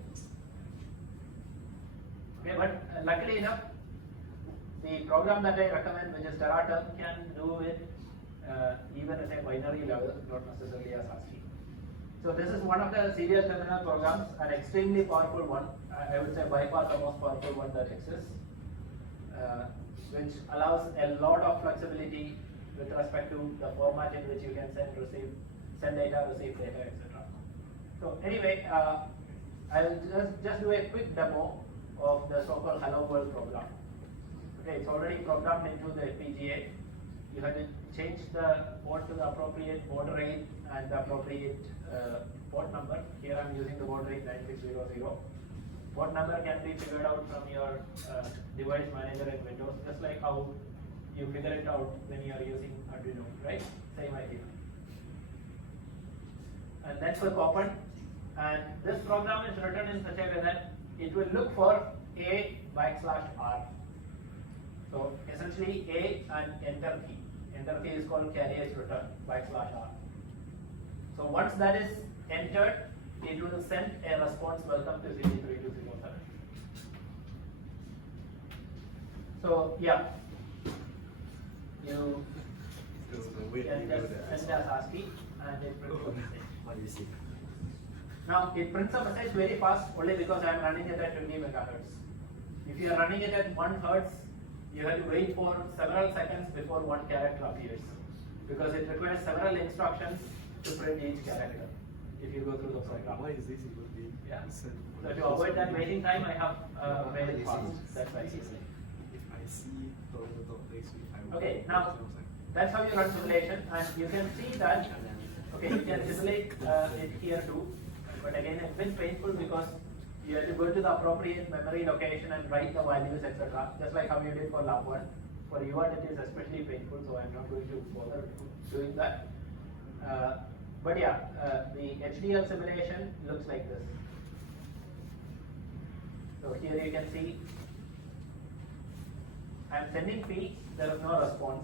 Okay, but luckily enough, the program that I recommend, which is Teraterm, can do it even at a binary level, not necessarily as ASCII. So this is one of the serial terminal programs, an extremely powerful one. I would say by far the most powerful one that exists, which allows a lot of flexibility with respect to the format in which you can send data, receive data, etc. So anyway, I will just do a quick demo of the so-called Hello World program. Okay, it's already programmed into the FPGA. You have to change the port to the appropriate baud rate and the appropriate port number. Here I am using the baud rate 9600. Port number can be figured out from your device manager in Windows, just like how you figure it out when you are using Arduino, right? Same idea. And that's the open. And this program is written in such a way that it will look for A/R. So essentially A and enter key. Enter key is called carrier's return /R. So once that is entered, it will send a response welcome to CG3207. So yeah, you can just send as ASCII and it prints a message. What do you see? Now it prints a message very fast only because I am running it at 20 megahertz. If you are running it at 1 hertz, you have to wait for several seconds before one character appears, because it requires several instructions to print each character if you go through the program. Why is this even being So to avoid that waiting time, I have made it fast. That's why. If I see next week, I will. Okay, now that's how you run simulation, and you can see that. Okay, you can simulate it here too, but again it's a bit painful because you have to go to the appropriate memory location and write the values, etc. Just like how you did for lab 1. For UART it is especially painful, so I'm not going to bother doing that. But yeah, the HDL simulation looks like this. So here you can see I'm sending P, there is no response.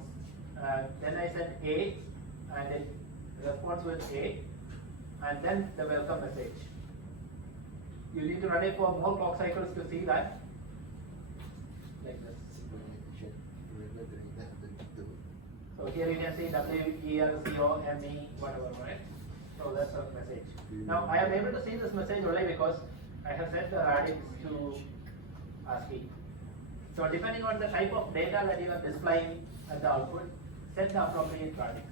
Then I send A, and it responds with A, and then the welcome message. You need to run it for more clock cycles to see that, like this. So here you can see WELCOME, whatever, right? So that's our message. Now I am able to see this message only because I have set the radix to ASCII. So depending on the type of data that you are displaying at the output, set the appropriate radix.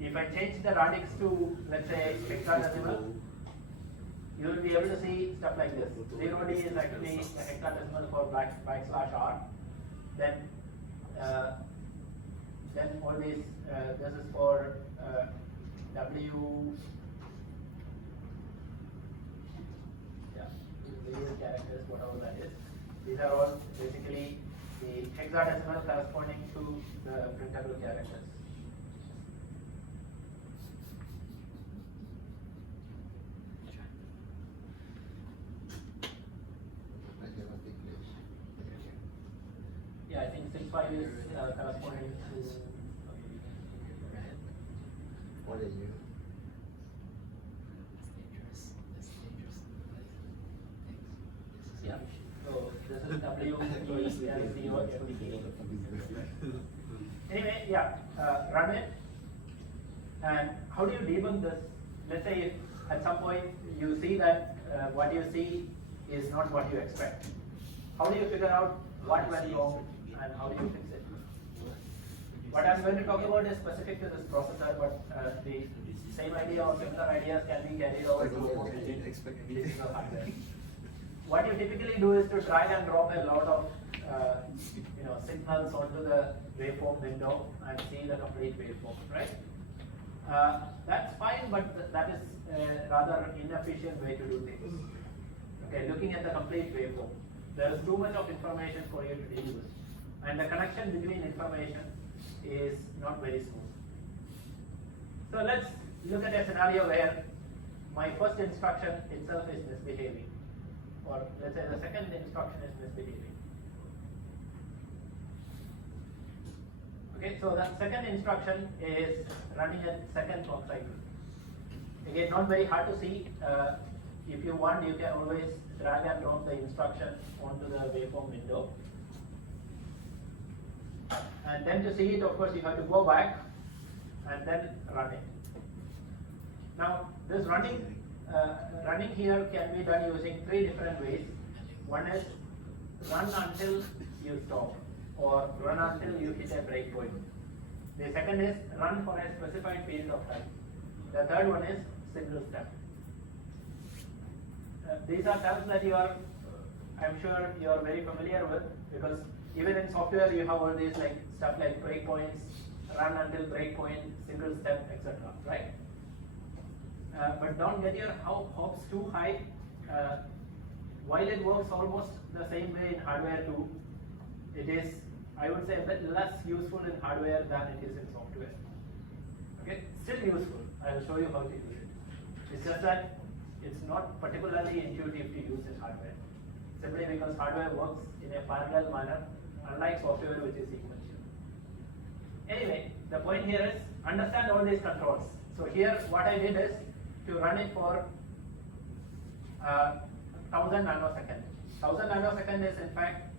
If I change the radix to, let's say, hexadecimal, you will be able to see stuff like this. 0D is actually a hexadecimal for \r. Then all these, this is for W, yeah, various characters, whatever that is. These are all basically the hexadecimal corresponding to the printable characters. Yeah, I think 6.5 is corresponding to. What are you? Yeah. So this is W, E, L, C, O, F, D, K. Anyway, yeah, run it. And how do you debug this? Let's say if at some point you see that what you see is not what you expect. How do you figure out what went wrong and how do you fix it? What I'm going to talk about is specific to this processor, but the same idea or similar ideas can be carried over to pieces of hardware. What you typically do is to drag and drop a lot of signals onto the waveform window and see the complete waveform, right? That's fine, but that is a rather inefficient way to do things. Okay, looking at the complete waveform, there is too much of information for you to deal with, and the connection between information is not very smooth. So let's look at a scenario where my first instruction itself is misbehaving, or let's say the second instruction is misbehaving. Okay, so that second instruction is running at second clock cycle. Again, not very hard to see. If you want, you can always drag and drop the instruction onto the waveform window. And then to see it, of course, you have to go back and then run it. Now, this running here can be done using three different ways. One is run until you stop, or run until you hit a breakpoint. The second is run for a specified period of time. The third one is single step. These are terms that you are, I'm sure you are very familiar with, because even in software you have all these like stuff like breakpoints, run until breakpoint, single step, etc. Right? But don't get your hopes too high. While it works almost the same way in hardware too, it is, I would say, a bit less useful in hardware than it is in software. Okay, still useful. I will show you how to use it. It's just that it's not particularly intuitive to use in hardware, simply because hardware works in a parallel manner, unlike software which is sequential. Anyway, the point here is understand all these controls. So here what I did is to run it for 1000 nanoseconds. 1000 nanoseconds is in fact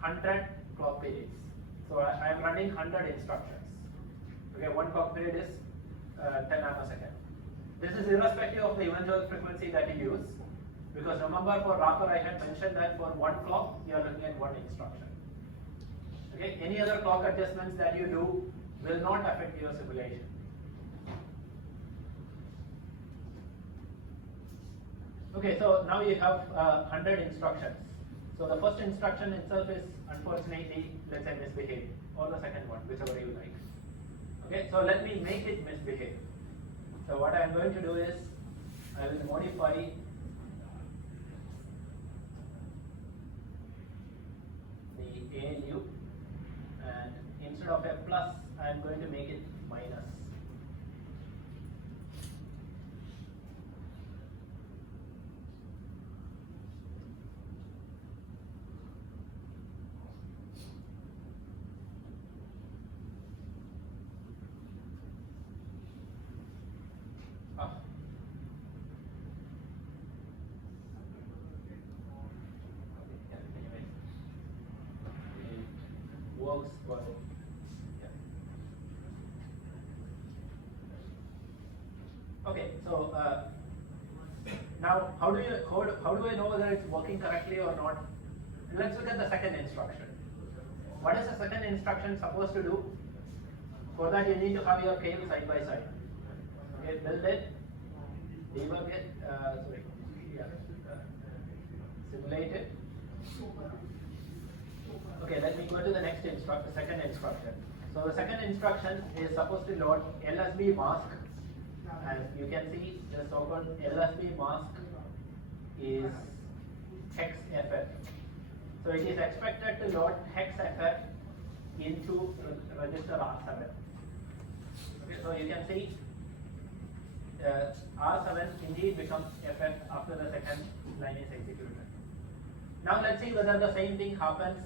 100 clock periods. So I am running 100 instructions. Okay, one clock period is 10 nanoseconds. This is irrespective of the eventual frequency that you use, because remember for wrapper I had mentioned that for one clock you are looking at one instruction. Okay, any other clock adjustments that you do will not affect your simulation. Okay, so now you have 100 instructions. So the first instruction itself is unfortunately, let's say, misbehave, or the second one, whichever you like. Okay, so let me make it misbehave. So what I am going to do is, I will modify the ALU, and instead of a plus, I am going to make it minus. Works well. Yeah. Okay, so now how do I know whether it's working correctly or not? Let's look at the second instruction. What is the second instruction supposed to do? For that you need to have your cable side by side. Okay, build it, debug it, simulate it. Okay, let me go to the next second instruction. So the second instruction is supposed to load LSB mask, and you can see the so-called LSB mask is hexFF. So it is expected to load hexFF into register R7. Okay, so you can see R7 indeed becomes FF after the second line is executed. Now let's see whether the same thing happens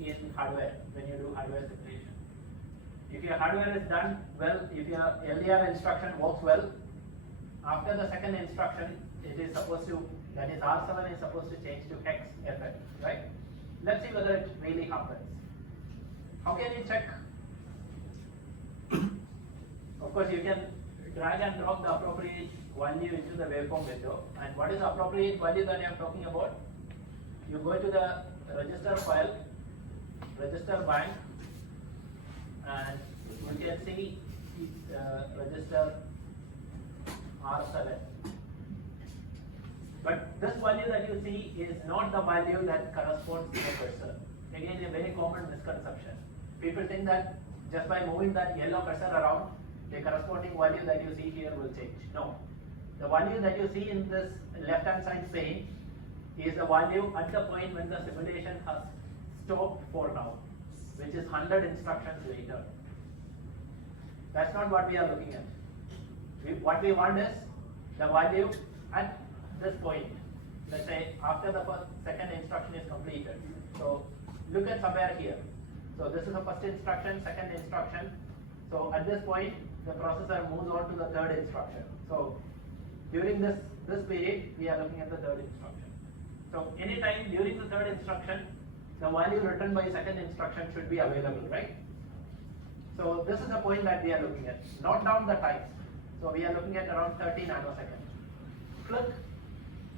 in hardware when you do hardware simulation. If your hardware is done well, if your LDR instruction works well, after the second instruction, it is supposed to, that is R7 is supposed to change to hexFF, right? Let's see whether it really happens. How can you check? Of course, you can drag and drop the appropriate value into the waveform window. And what is the appropriate value that I am talking about? You go to the register file, register bank, and you can see register R7. But this value that you see is not the value that corresponds to the cursor. Again, a very common misconception. People think that just by moving that yellow cursor around, the corresponding value that you see here will change. No. The value that you see in this left-hand side pane is the value at the point when the simulation has stopped for now, which is 100 instructions later. That's not what we are looking at. What we want is the value at this point. Let's say after the second instruction is completed. So look at somewhere here. So this is the first instruction, second instruction. So at this point, the processor moves on to the third instruction. So during this period, we are looking at the third instruction. So anytime during the third instruction, the value written by second instruction should be available, right? So this is the point that we are looking at. Note down the time. So we are looking at around 30 nanoseconds. Click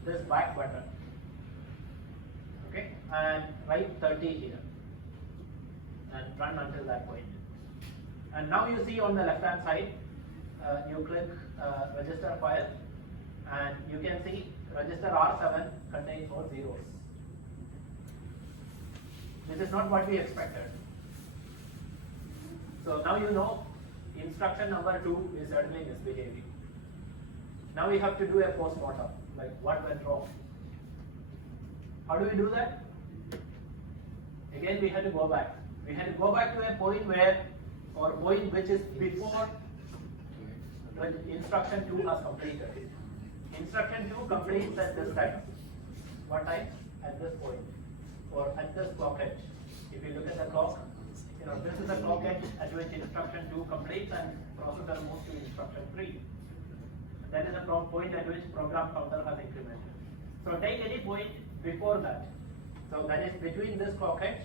this back button. Okay, and write 30 here. And run until that point. And now you see on the left hand side, you click register file, and you can see register R7 contains 4 zeros. This is not what we expected. So now you know instruction number 2 is certainly misbehaving. Now we have to do a post-mortem, like what went wrong. How do we do that? Again, we had to go back. We had to go back to a point where, or point which is before instruction 2 has completed. Instruction 2 completes at this time. What time? At this point, or at this clock edge. If you look at the clock, this is the clock edge at which instruction 2 completes and processor moves to instruction 3. That is the point at which program counter has incremented. So take any point before that. So that is between this clock edge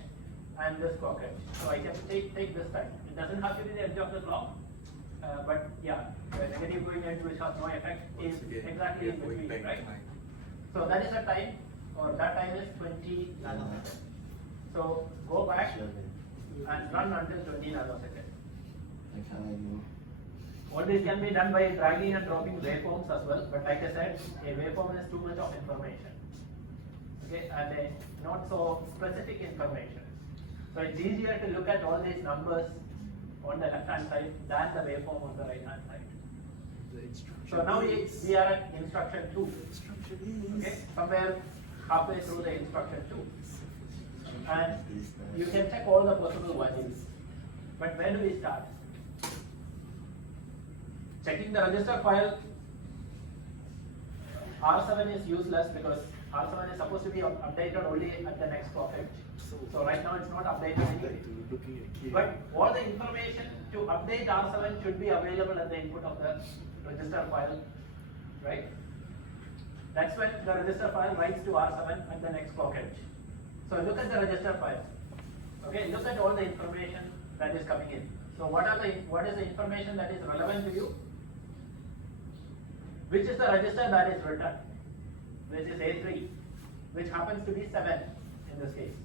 and this clock edge. So I can take this time. It doesn't have to be the edge of the clock, but yeah, the negative going edge which has no effect is exactly in between, right? So that is the time, or that time is 20 nanoseconds. So go back and run until 20 nanoseconds. All this can be done by dragging and dropping waveforms as well, but like I said, a waveform is too much of information. Okay, and a not so specific information. So it's easier to look at all these numbers on the left hand side than the waveform on the right hand side. So now we are at instruction 2. Okay, somewhere halfway through the instruction 2. And you can check all the possible values. But where do we start? Checking the register file, R7 is useless because R7 is supposed to be updated only at the next clock edge. So right now it's not updated anyway. But all the information to update R7 should be available at the input of the register file, right? That's when the register file writes to R7 at the next clock edge. So look at the register file. Okay, look at all the information that is coming in. So what is the information that is relevant to you? which is the register that is written, which is A3, which happens to be 7 in this case.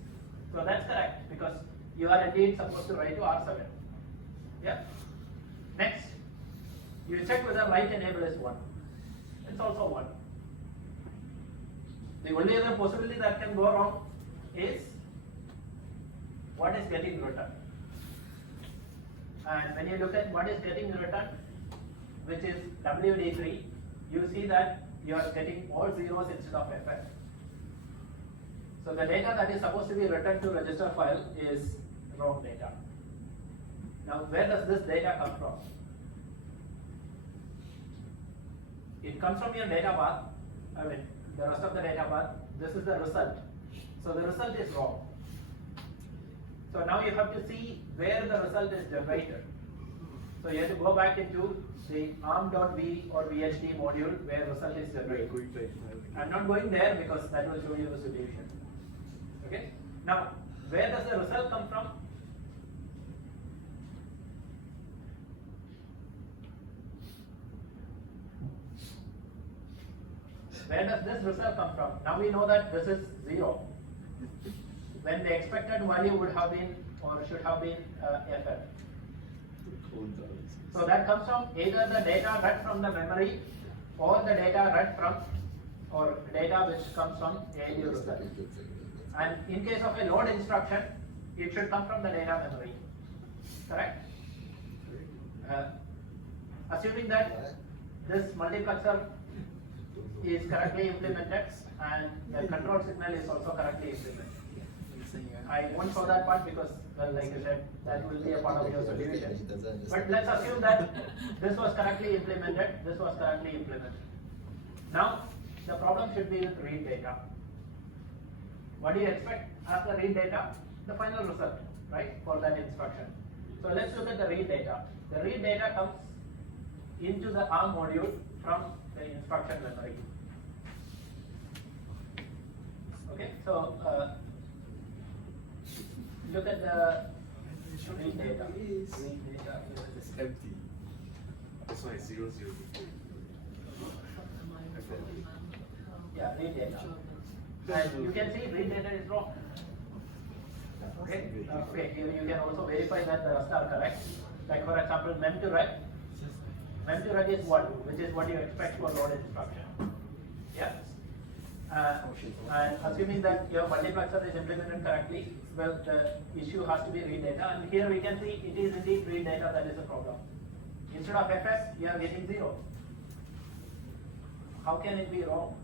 So that's correct because you are indeed supposed to write to R7. Yeah. Next, you check whether write enable is 1. It's also 1. The only other possibility that can go wrong is what is getting written. And when you look at what is getting written, which is WD3, you see that you are getting all zeros instead of FF. So the data that is supposed to be written to register file is wrong data. Now where does this data come from? It comes from your data path, I mean the rest of the data path. This is the result. So the result is wrong. So now you have to see where the result is generated. So you have to go back into the arm.v or vhd module where result is generated. I'm not going there because that will show you the solution. Okay. Now where does the result come from? Where does this result come from? Now we know that this is 0. When the expected value would have been or should have been FF. So that comes from either the data read from the memory or the data read from or data which comes from ALU result. And in case of a load instruction, it should come from the data memory. Correct? Assuming that this multiplexer is correctly implemented and the control signal is also correctly implemented. I won't show that part because, well, like I said, that will be a part of your solution. But let's assume that this was correctly implemented, this was correctly implemented. Now, the problem should be with read data. What do you expect as the read data? The final result, right, for that instruction. So let's look at the read data. The read data comes into the ARM module from the instruction memory. Okay, so look at the read data. It's empty. That's why it's 0, 0. Yeah, read data. And you can see read data is wrong. Okay, okay. You can also verify that the rest are correct. Like for example, mem to read. Mem to read is 1, which is what you expect for load instruction. Yeah. And assuming that your multiplexer is implemented correctly, well, the issue has to be read data. And here we can see it is indeed read data that is a problem. Instead of FS, you are getting 0. How can it be wrong?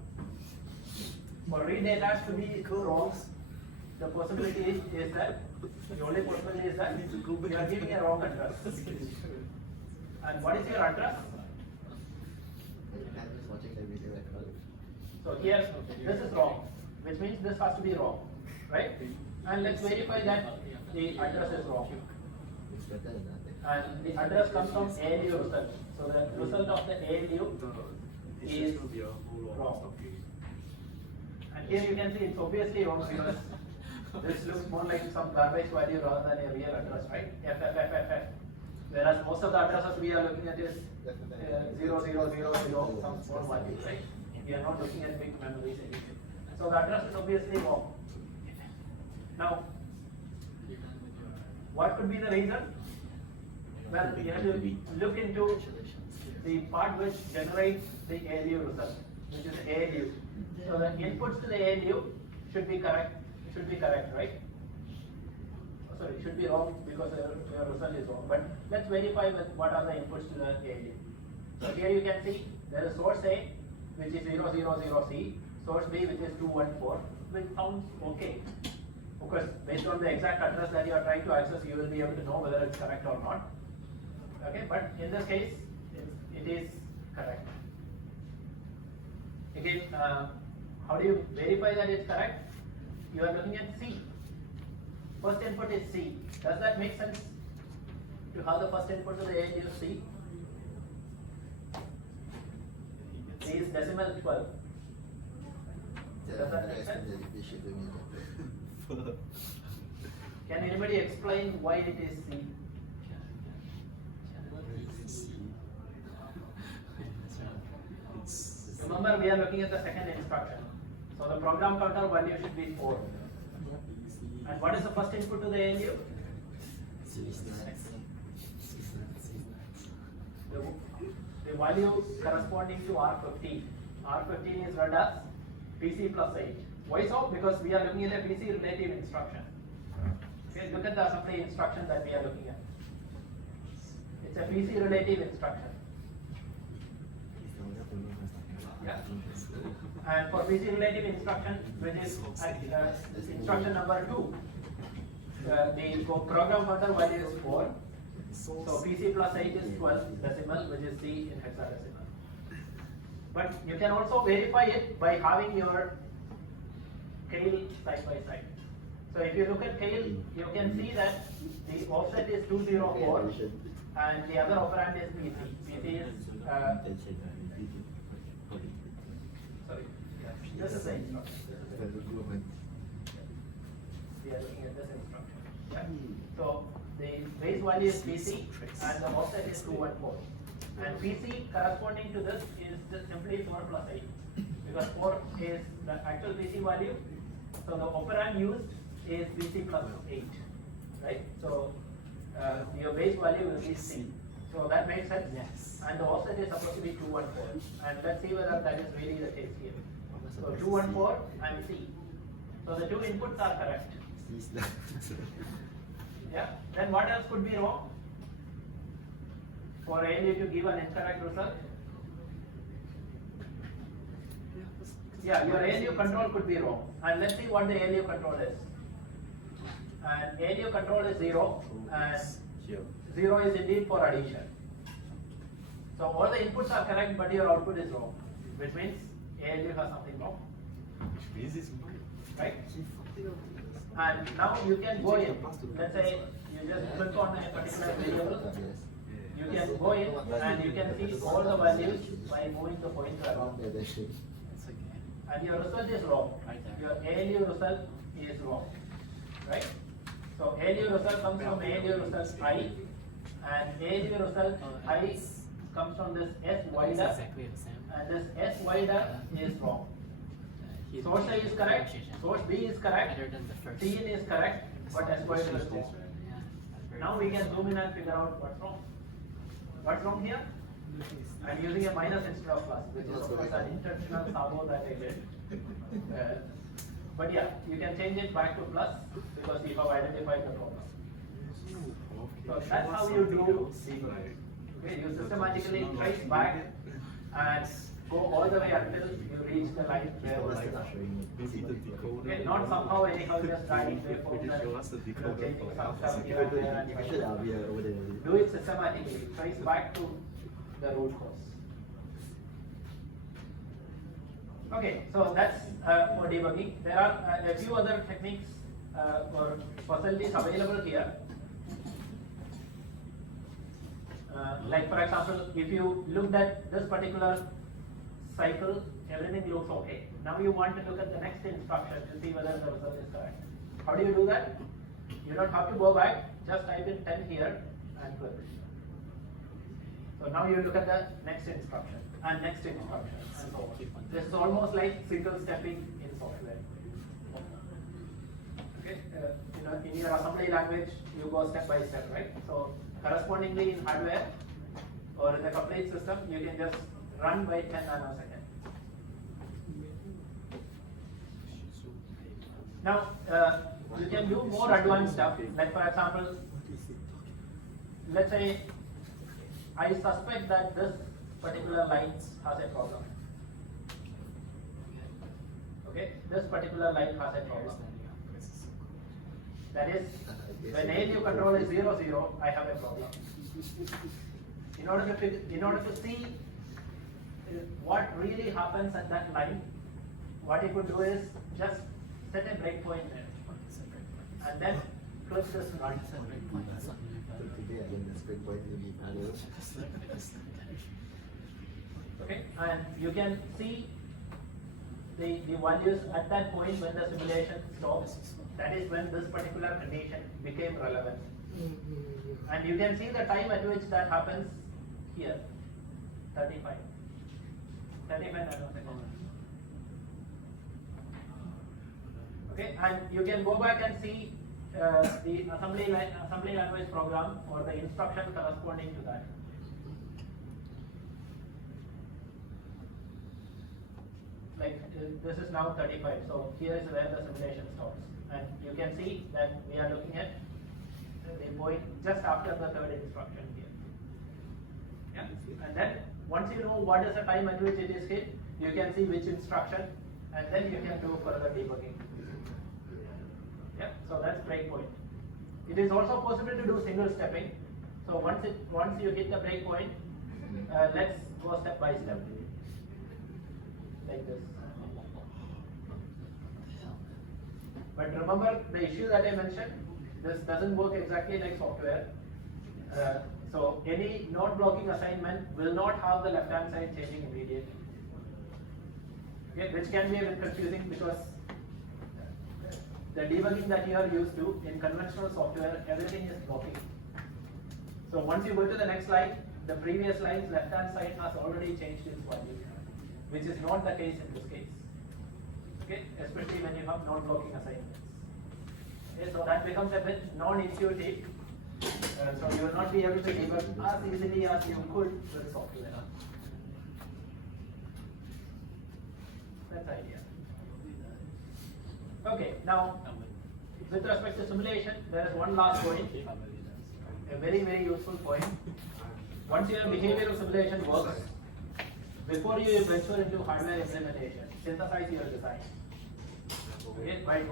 For read data to be wrong, the possibility is that, the only possibility is that you are giving a wrong address. And what is your address? So here, this is wrong, which means this has to be wrong, right? And let's verify that the address is wrong. And the address comes from ALU result. So the result of the ALU is wrong. And here you can see it's obviously wrong because this looks more like some garbage value rather than a real address, right? FFFFF. Whereas most of the addresses we are looking at is 0000, some small value, right? We are not looking at big memories anymore. So the address is obviously wrong. Now, what could be the reason? Well, you have to look into the part which generates the ALU result, which is ALU. So the inputs to the ALU should be correct. Should be correct, right? Sorry, it should be wrong because your result is wrong. But let's verify with what are the inputs to the ALU. So here you can see there is source A, which is 000C, source B, which is 214, which sounds okay. Of course, based on the exact address that you are trying to access, you will be able to know whether it's correct or not. Okay, but in this case, it is correct. Again, how do you verify that it's correct? You are looking at C. First input is C. Does that make sense to have the first input to the ALU C? C is decimal 12. Does that make sense? Can anybody explain why it is C? It's Remember, we are looking at the second instruction. So the program counter value should be 4. And what is the first input to the ALU? The value corresponding to R15. R15 is read as PC plus 8. Why so? Because we are looking at a PC relative instruction. Okay, look at the assembly instruction that we are looking at. It's a PC relative instruction. Yeah. And for PC relative instruction, which is instruction number 2, the program counter value is 4. So PC plus 8 is 12 decimal, which is C in hexadecimal. But you can also verify it by having your Kale side by side. So if you look at Kale, you can see that the offset is 204 and the other operand is PC. PC is sorry, this is the instruction. We are looking at this instruction. Yeah. So the base value is PC and the offset is 214. And PC corresponding to this is just simply 4 plus 8 because 4 is the actual PC value. So the operand used is PC plus 8, right? So your base value will be C. So that makes sense. Yes. And the offset is supposed to be 214. And let's see whether that is really the case here. So 214 and C. So the two inputs are correct. Yeah. Then what else could be wrong? For ALU to give an incorrect result? Yeah, your ALU control could be wrong. And let's see what the ALU control is. And ALU control is 0 and 0 is indeed for addition. So all the inputs are correct but your output is wrong, which means ALU has something wrong. Right? And now you can go in. Let's say you just click on a particular variable. You can go in and you can see all the values by moving the pointer around. And your result is wrong. Your ALU result is wrong. Right? So ALU result comes from ALU result I, and ALU result I comes from this S wider, and this S wider is wrong. Source A is correct, source B is correct, C in is correct, but S wider is wrong. Now we can zoom in and figure out what's wrong. What's wrong here? I'm using a minus instead of plus, which is of course an intentional sabo that I did. But yeah, you can change it back to plus because you have identified the problem. So that's how you do. Okay, you systematically trace back and go all the way until you reach the line where okay, not somehow anyhow just writing waveforms and changing some stuff here and there and do it systematically. Trace back to the root cause. Okay, so that's for debugging. There are a few other techniques or facilities available here. Like for example, if you looked at this particular cycle, everything looks okay. Now you want to look at the next instruction to see whether the result is correct. How do you do that? You don't have to go back, just type in 10 here and click. So now you look at the next instruction and next instruction and so on. This is almost like single stepping in software. Okay, in your assembly language, you go step by step, right? So correspondingly in hardware or in the complete system, you can just run by 10 nanoseconds. Now, you can do more advanced stuff. Like for example, let's say I suspect that this particular light has a problem. Okay, this particular light has a problem. That is, when ALU control is 0, 0, I have a problem. In order to see what really happens at that line, what you could do is just set a breakpoint there, and then click this run. Okay, and you can see the values at that point when the simulation stops. That is when this particular condition became relevant. And you can see the time at which that happens here, 35. 35 nanoseconds. Okay, and you can go back and see the assembly language program or the instruction corresponding to that. Like this is now 35, so here is where the simulation stops, and you can see that we are looking at the point just after the third instruction here. Yeah, and then once you know what is the time at which it is hit, you can see which instruction, and then you can do further debugging. Yeah, so that's breakpoint. It is also possible to do single stepping. So once you hit the breakpoint, let's go step by step, like this. But remember the issue that I mentioned. This doesn't work exactly like software. So any non-blocking assignment will not have the left-hand side changing immediately. Okay, which can be a bit confusing because the debugging that you are used to in conventional software, everything is blocking. So once you go to the next slide, the previous line's left-hand side has already changed its value, which is not the case in this case. Okay, especially when you have non-blocking assignments. Okay, so that becomes a bit non-intuitive. So you will not be able to debug as easily as you could with software. That's the idea. Okay, now with respect to simulation, there is one last point, a very, very useful point. Once your behavioral simulation works, before you venture into hardware implementation, synthesize your design. Okay, by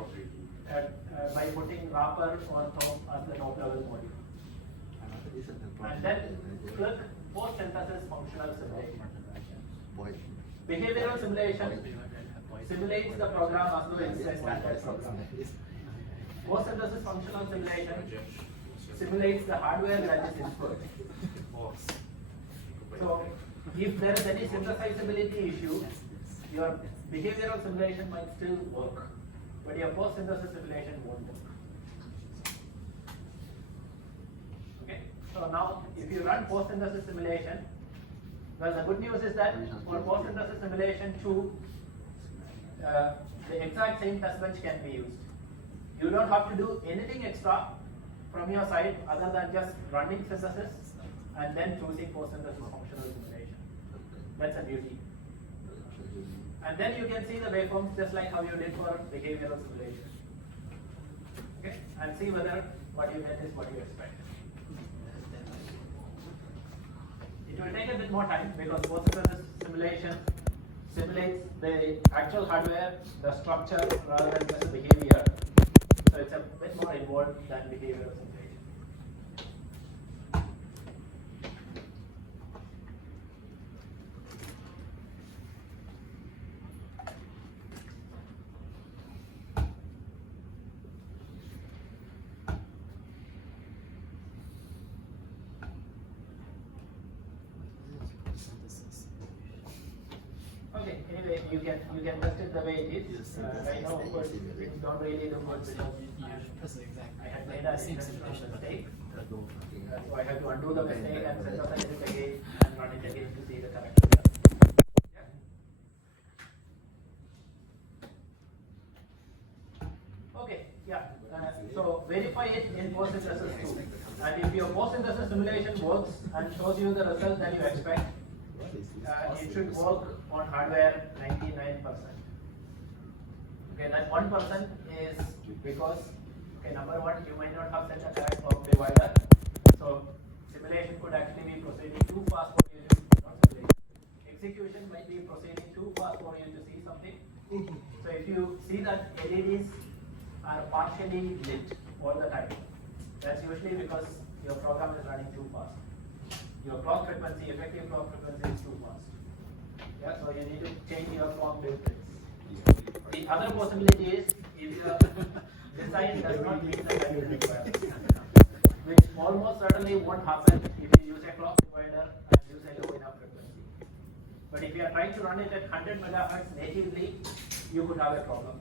putting wrapper on top as the top level module. And then click post-synthesis functional simulation. Behavioral simulation simulates the program as though it's a standard program. Post-synthesis functional simulation simulates the hardware that is input. So, if there is any synthesizability issue, your behavioral simulation might still work, but your post-synthesis simulation won't work. Okay, so now if you run post-synthesis simulation, well, the good news is that for post-synthesis simulation too, the exact same test bench can be used. You don't have to do anything extra from your side other than just running synthesis and then choosing post-synthesis functional simulation. That's a beauty. And then you can see the waveforms just like how you did for behavioral simulation. Okay, and see whether what you get is what you expect. It will take a bit more time because post-synthesis simulation simulates the actual hardware, the structure, rather than just the behavior. So it's a bit more involved than behavioral simulation. Okay, anyway, you can test it the way it is. Right now, of course, things don't really look good because I had made an intentional mistake. So I have to undo the mistake and synthesize it again and run it again to see the correct result. Yeah. Okay, yeah. So verify it in post-synthesis too. And if your post-synthesis simulation works and shows you the result that you expect, it should work on hardware 99%. Okay, that 1% is because, okay, number one, you might not have set a correct clock divider. So simulation could actually be proceeding too fast for you to not simulation. Execution might be proceeding too fast for you to see something. So if you see that LEDs are partially lit all the time, that's usually because your program is running too fast. Your clock frequency, effective clock frequency is too fast. Yeah, so you need to change your clock wavelengths. The other possibility is if your design does not meet the time requirements, which almost certainly won't happen if you use a clock divider and use a low enough frequency. But if you are trying to run it at 100 megahertz natively, you could have a problem.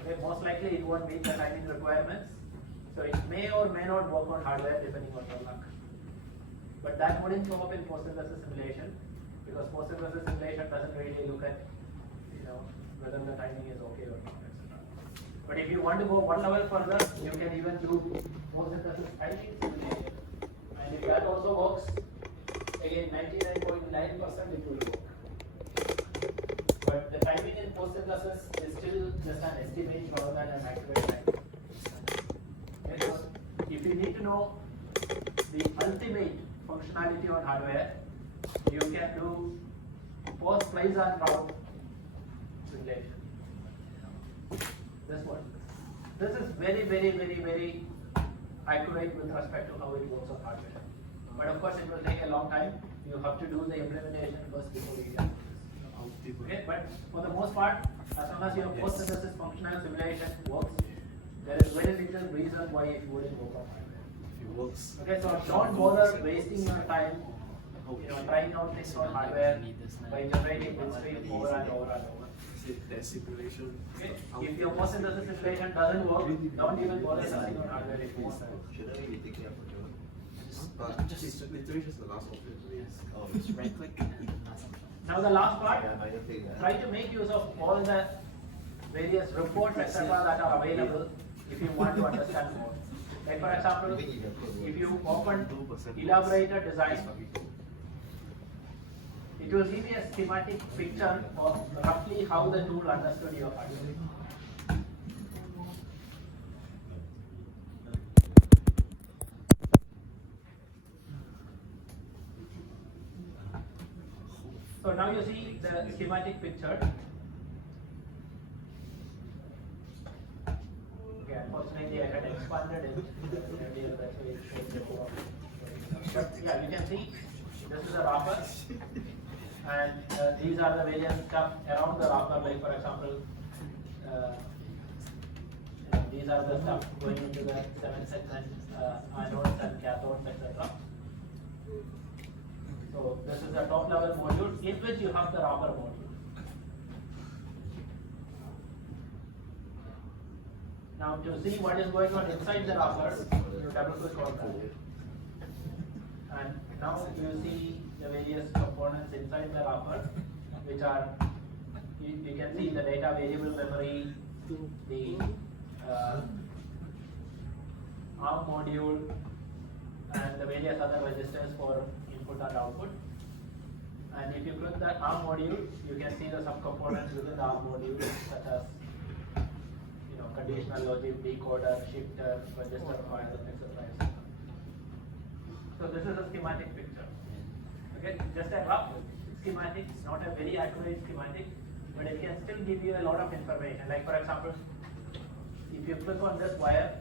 Okay, most likely it won't meet the timing requirements, so it may or may not work on hardware depending on your luck. But that wouldn't show up in post-synthesis simulation because post-synthesis simulation doesn't really look at, you know, whether the timing is okay or not, etc. But if you want to go one level further, you can even do post-synthesis timing simulation. And if that also works, again 99.9% it will work. But the timing in post-synthesis is still just an estimate rather than an accurate time. Okay, so if you need to know the ultimate functionality on hardware, you can do post splice and route simulation. This one. This is very accurate with respect to how it works on hardware. But of course, it will take a long time. You have to do the implementation first before you can do this. Okay, but for the most part, as long as your post-synthesis functional simulation works, there is very little reason why it wouldn't work on hardware. If it works. Okay, so don't bother wasting your time, you know, trying out things on hardware by generating bit stream over and over and over. That simulation. Okay, if your post-synthesis simulation doesn't work, don't even bother testing on hardware if you want. Shouldn't we be thinking of it? It's literally just the last option. Oh, it's right click and then last option. Now the last part, Yeah, minor thing. try to make use of all the various reports, etc. that are available if you want to understand more. Like for example, if you open elaborated design, it will give you a schematic picture of roughly how the tool understood your hardware. So now you see the schematic picture. Okay, unfortunately I had expanded it earlier, that's why it showed before. But yeah, you can see this is a wrapper, and these are the various stuff around the wrapper. Like for example, these are the stuff going into the 7 segments, anodes and cathodes, etc. So this is the top level module in which you have the wrapper module. Now to see what is going on inside the wrapper, you double click on that. And now you see the various components inside the wrapper, which are, you can see the data variable memory, the ARM module, and the various other registers for input and output. And if you click the ARM module, you can see the subcomponents within the ARM module, such as, you know, conditional logic, decoder, shifter, register file, etc. So this is a schematic picture. Okay, just a rough schematic. It's not a very accurate schematic, but it can still give you a lot of information. Like for example, if you click on this wire,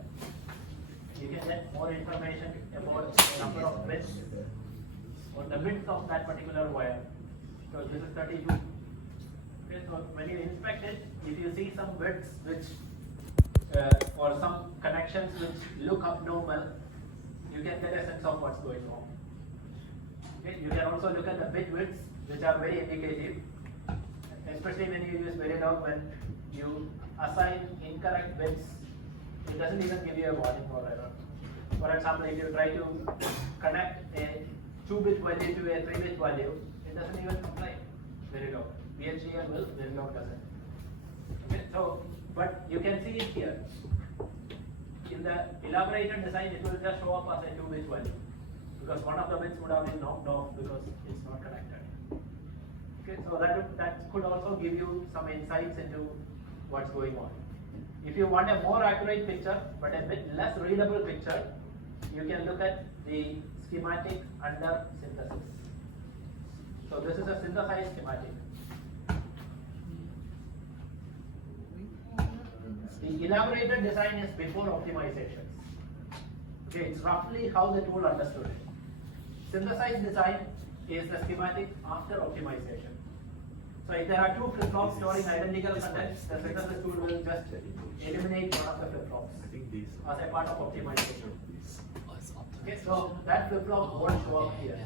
you can get more information about the number of bits or the width of that particular wire. So this is 32. Okay, so when you inspect it, if you see some widths which or some connections which look abnormal, you can get a sense of what's going on. Okay, you can also look at the bit widths, which are very indicative, especially when you use Verilog. When you assign incorrect bits, it doesn't even give you a warning or error. For example, if you try to connect a 2-bit value to a 3-bit value, it doesn't even comply. Verilog. VHDL will, Verilog doesn't. Okay, so, but you can see it here. In the elaborated design, it will just show up as a 2-bit value, because one of the bits would have been knocked off because it's not connected. Okay, so that could also give you some insights into what's going on. If you want a more accurate picture, but a bit less readable picture, you can look at the schematic under synthesis. So this is a synthesized schematic. The elaborated design is before optimizations. Okay, it's roughly how the tool understood it. Synthesized design is the schematic after optimization. So if there are two flip-flops storing identical contents, the synthesis tool will just eliminate one of the flip-flops as a part of optimization. Okay, so that flip-flop won't show up here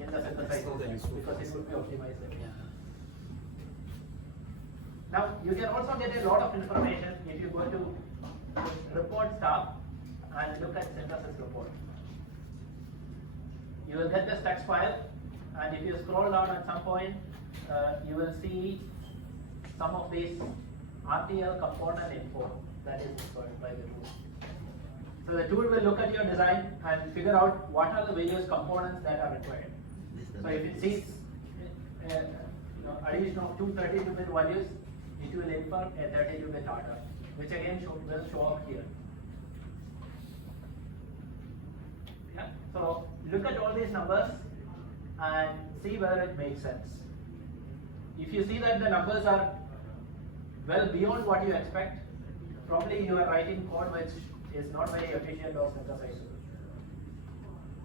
in the synthesized design because it will be optimized. Now you can also get a lot of information if you go to report tab and look at synthesis report. You will get this text file And if you scroll down at some point, you will see some of these RTL component info that is required by the tool. So the tool will look at your design and figure out what are the various components that are required. So if it sees addition of two 32-bit values, it will infer a 32-bit order, which again will show up here. Yeah. So look at all these numbers and see whether it makes sense. If you see that the numbers are well beyond what you expect, probably you are writing code which is not very efficient or synthesizable.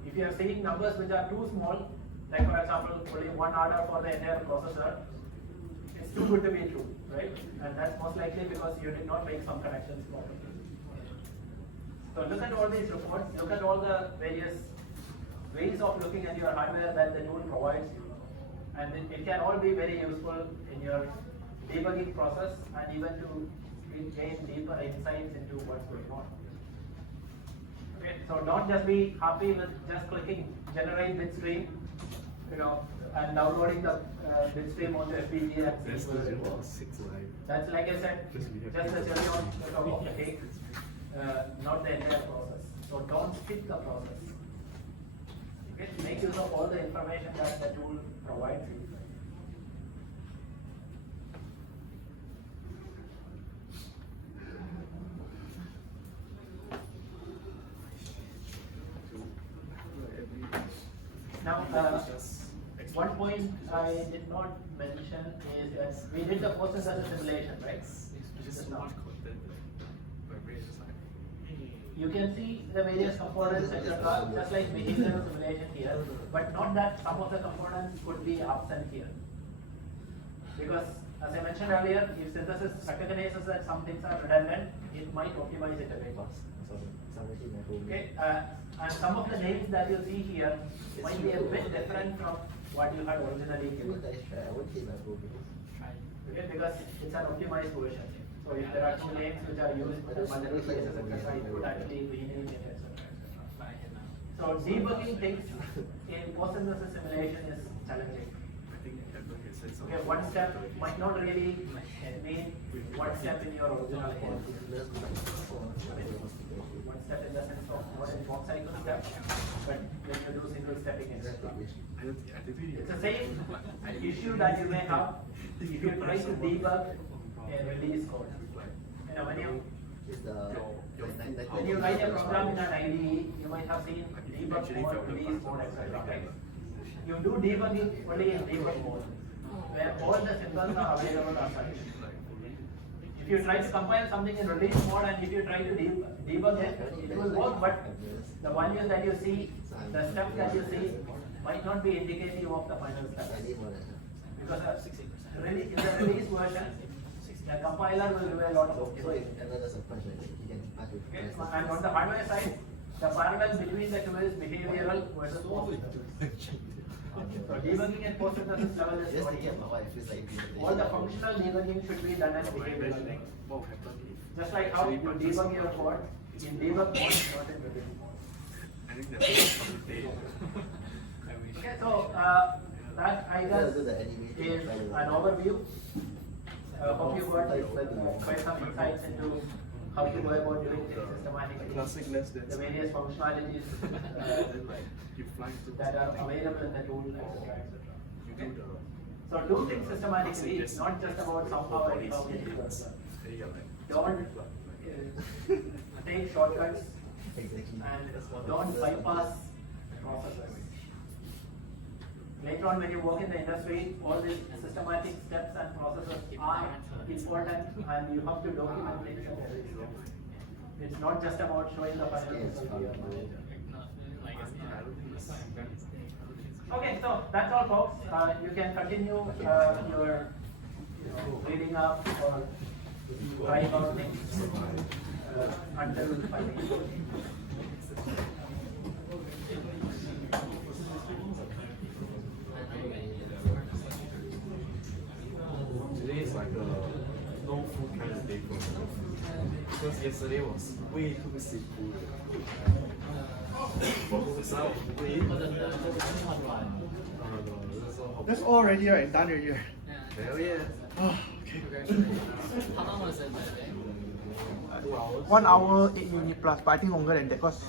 If you are seeing numbers which are too small, like for example, only one order for the entire processor, it's too good to be true, right? And that's most likely because you did not make some connections properly. So look at all these reports, look at all the various ways of looking at your hardware that the tool provides you. And it can all be very useful in your debugging process and even to gain deeper insights into what's going on. Okay, so don't just be happy with just clicking generate bit stream, and downloading the bit stream onto FPGA. That's like I said, just the cherry on the top of the cake, not the entire process. So don't skip the process. Okay, make use of all the information that the tool provides you. Now, one point I did not mention is that we did the process as a simulation, right? You can see the various components, etc., just like behavioral simulation here, but not that some of the components could be absent here. Because, as I mentioned earlier, if synthesis recognizes that some things are redundant, it might optimize it a bit. Okay, and some of the names that you see here might be a bit different from what you had originally given. Okay, because it's an optimized version. So if there are two names which are used in multiple places, etc., it could actually rename it, etc. So debugging things in post-synthesis simulation is challenging. Okay, one step might not really mean one step in your original code. One step in the sense of not in one cycle step, but when you do single stepping, etc. It's the same issue that you may have if you try to debug a release code. When you write a program in an IDE, you might have seen debug mode, release mode, etc. Right? You do debugging only in debug mode, where all the symbols are available outside. If you try to compile something in release mode and if you try to debug it, it will work, but the values that you see, the steps that you see, might not be indicative of the final step. Because in the release version, the compiler will do a lot of optimization. Okay. And on the hardware side, the parallel between the two is behavioral versus post-synthesis. So debugging at post-synthesis level is not here. All the functional debugging should be done at behavioral. Just like how you debug your code in debug mode, not in release mode. Okay, so that I guess is an overview. Hope you got quite some insights into how to go about doing things systematically. The various functionalities that are available in the tool, etc. Okay? So do things systematically. It's not just about somehow or anyhow getting it done. Don't take shortcuts and don't bypass processes. Later on, when you work in the industry, all these systematic steps and processes are important, and you have to document things. It's not just about showing the final result here. Okay, so that's all, folks. You can continue your reading up or trying out things until finding. Today is like a no food kind of day for me. Because yesterday was way too simple. That's all already, right? Done already, right? Yeah. Hell yeah. Oh, okay. Congratulations. How long was it the day? 1 hour, 8 minutes plus, but I think longer than that because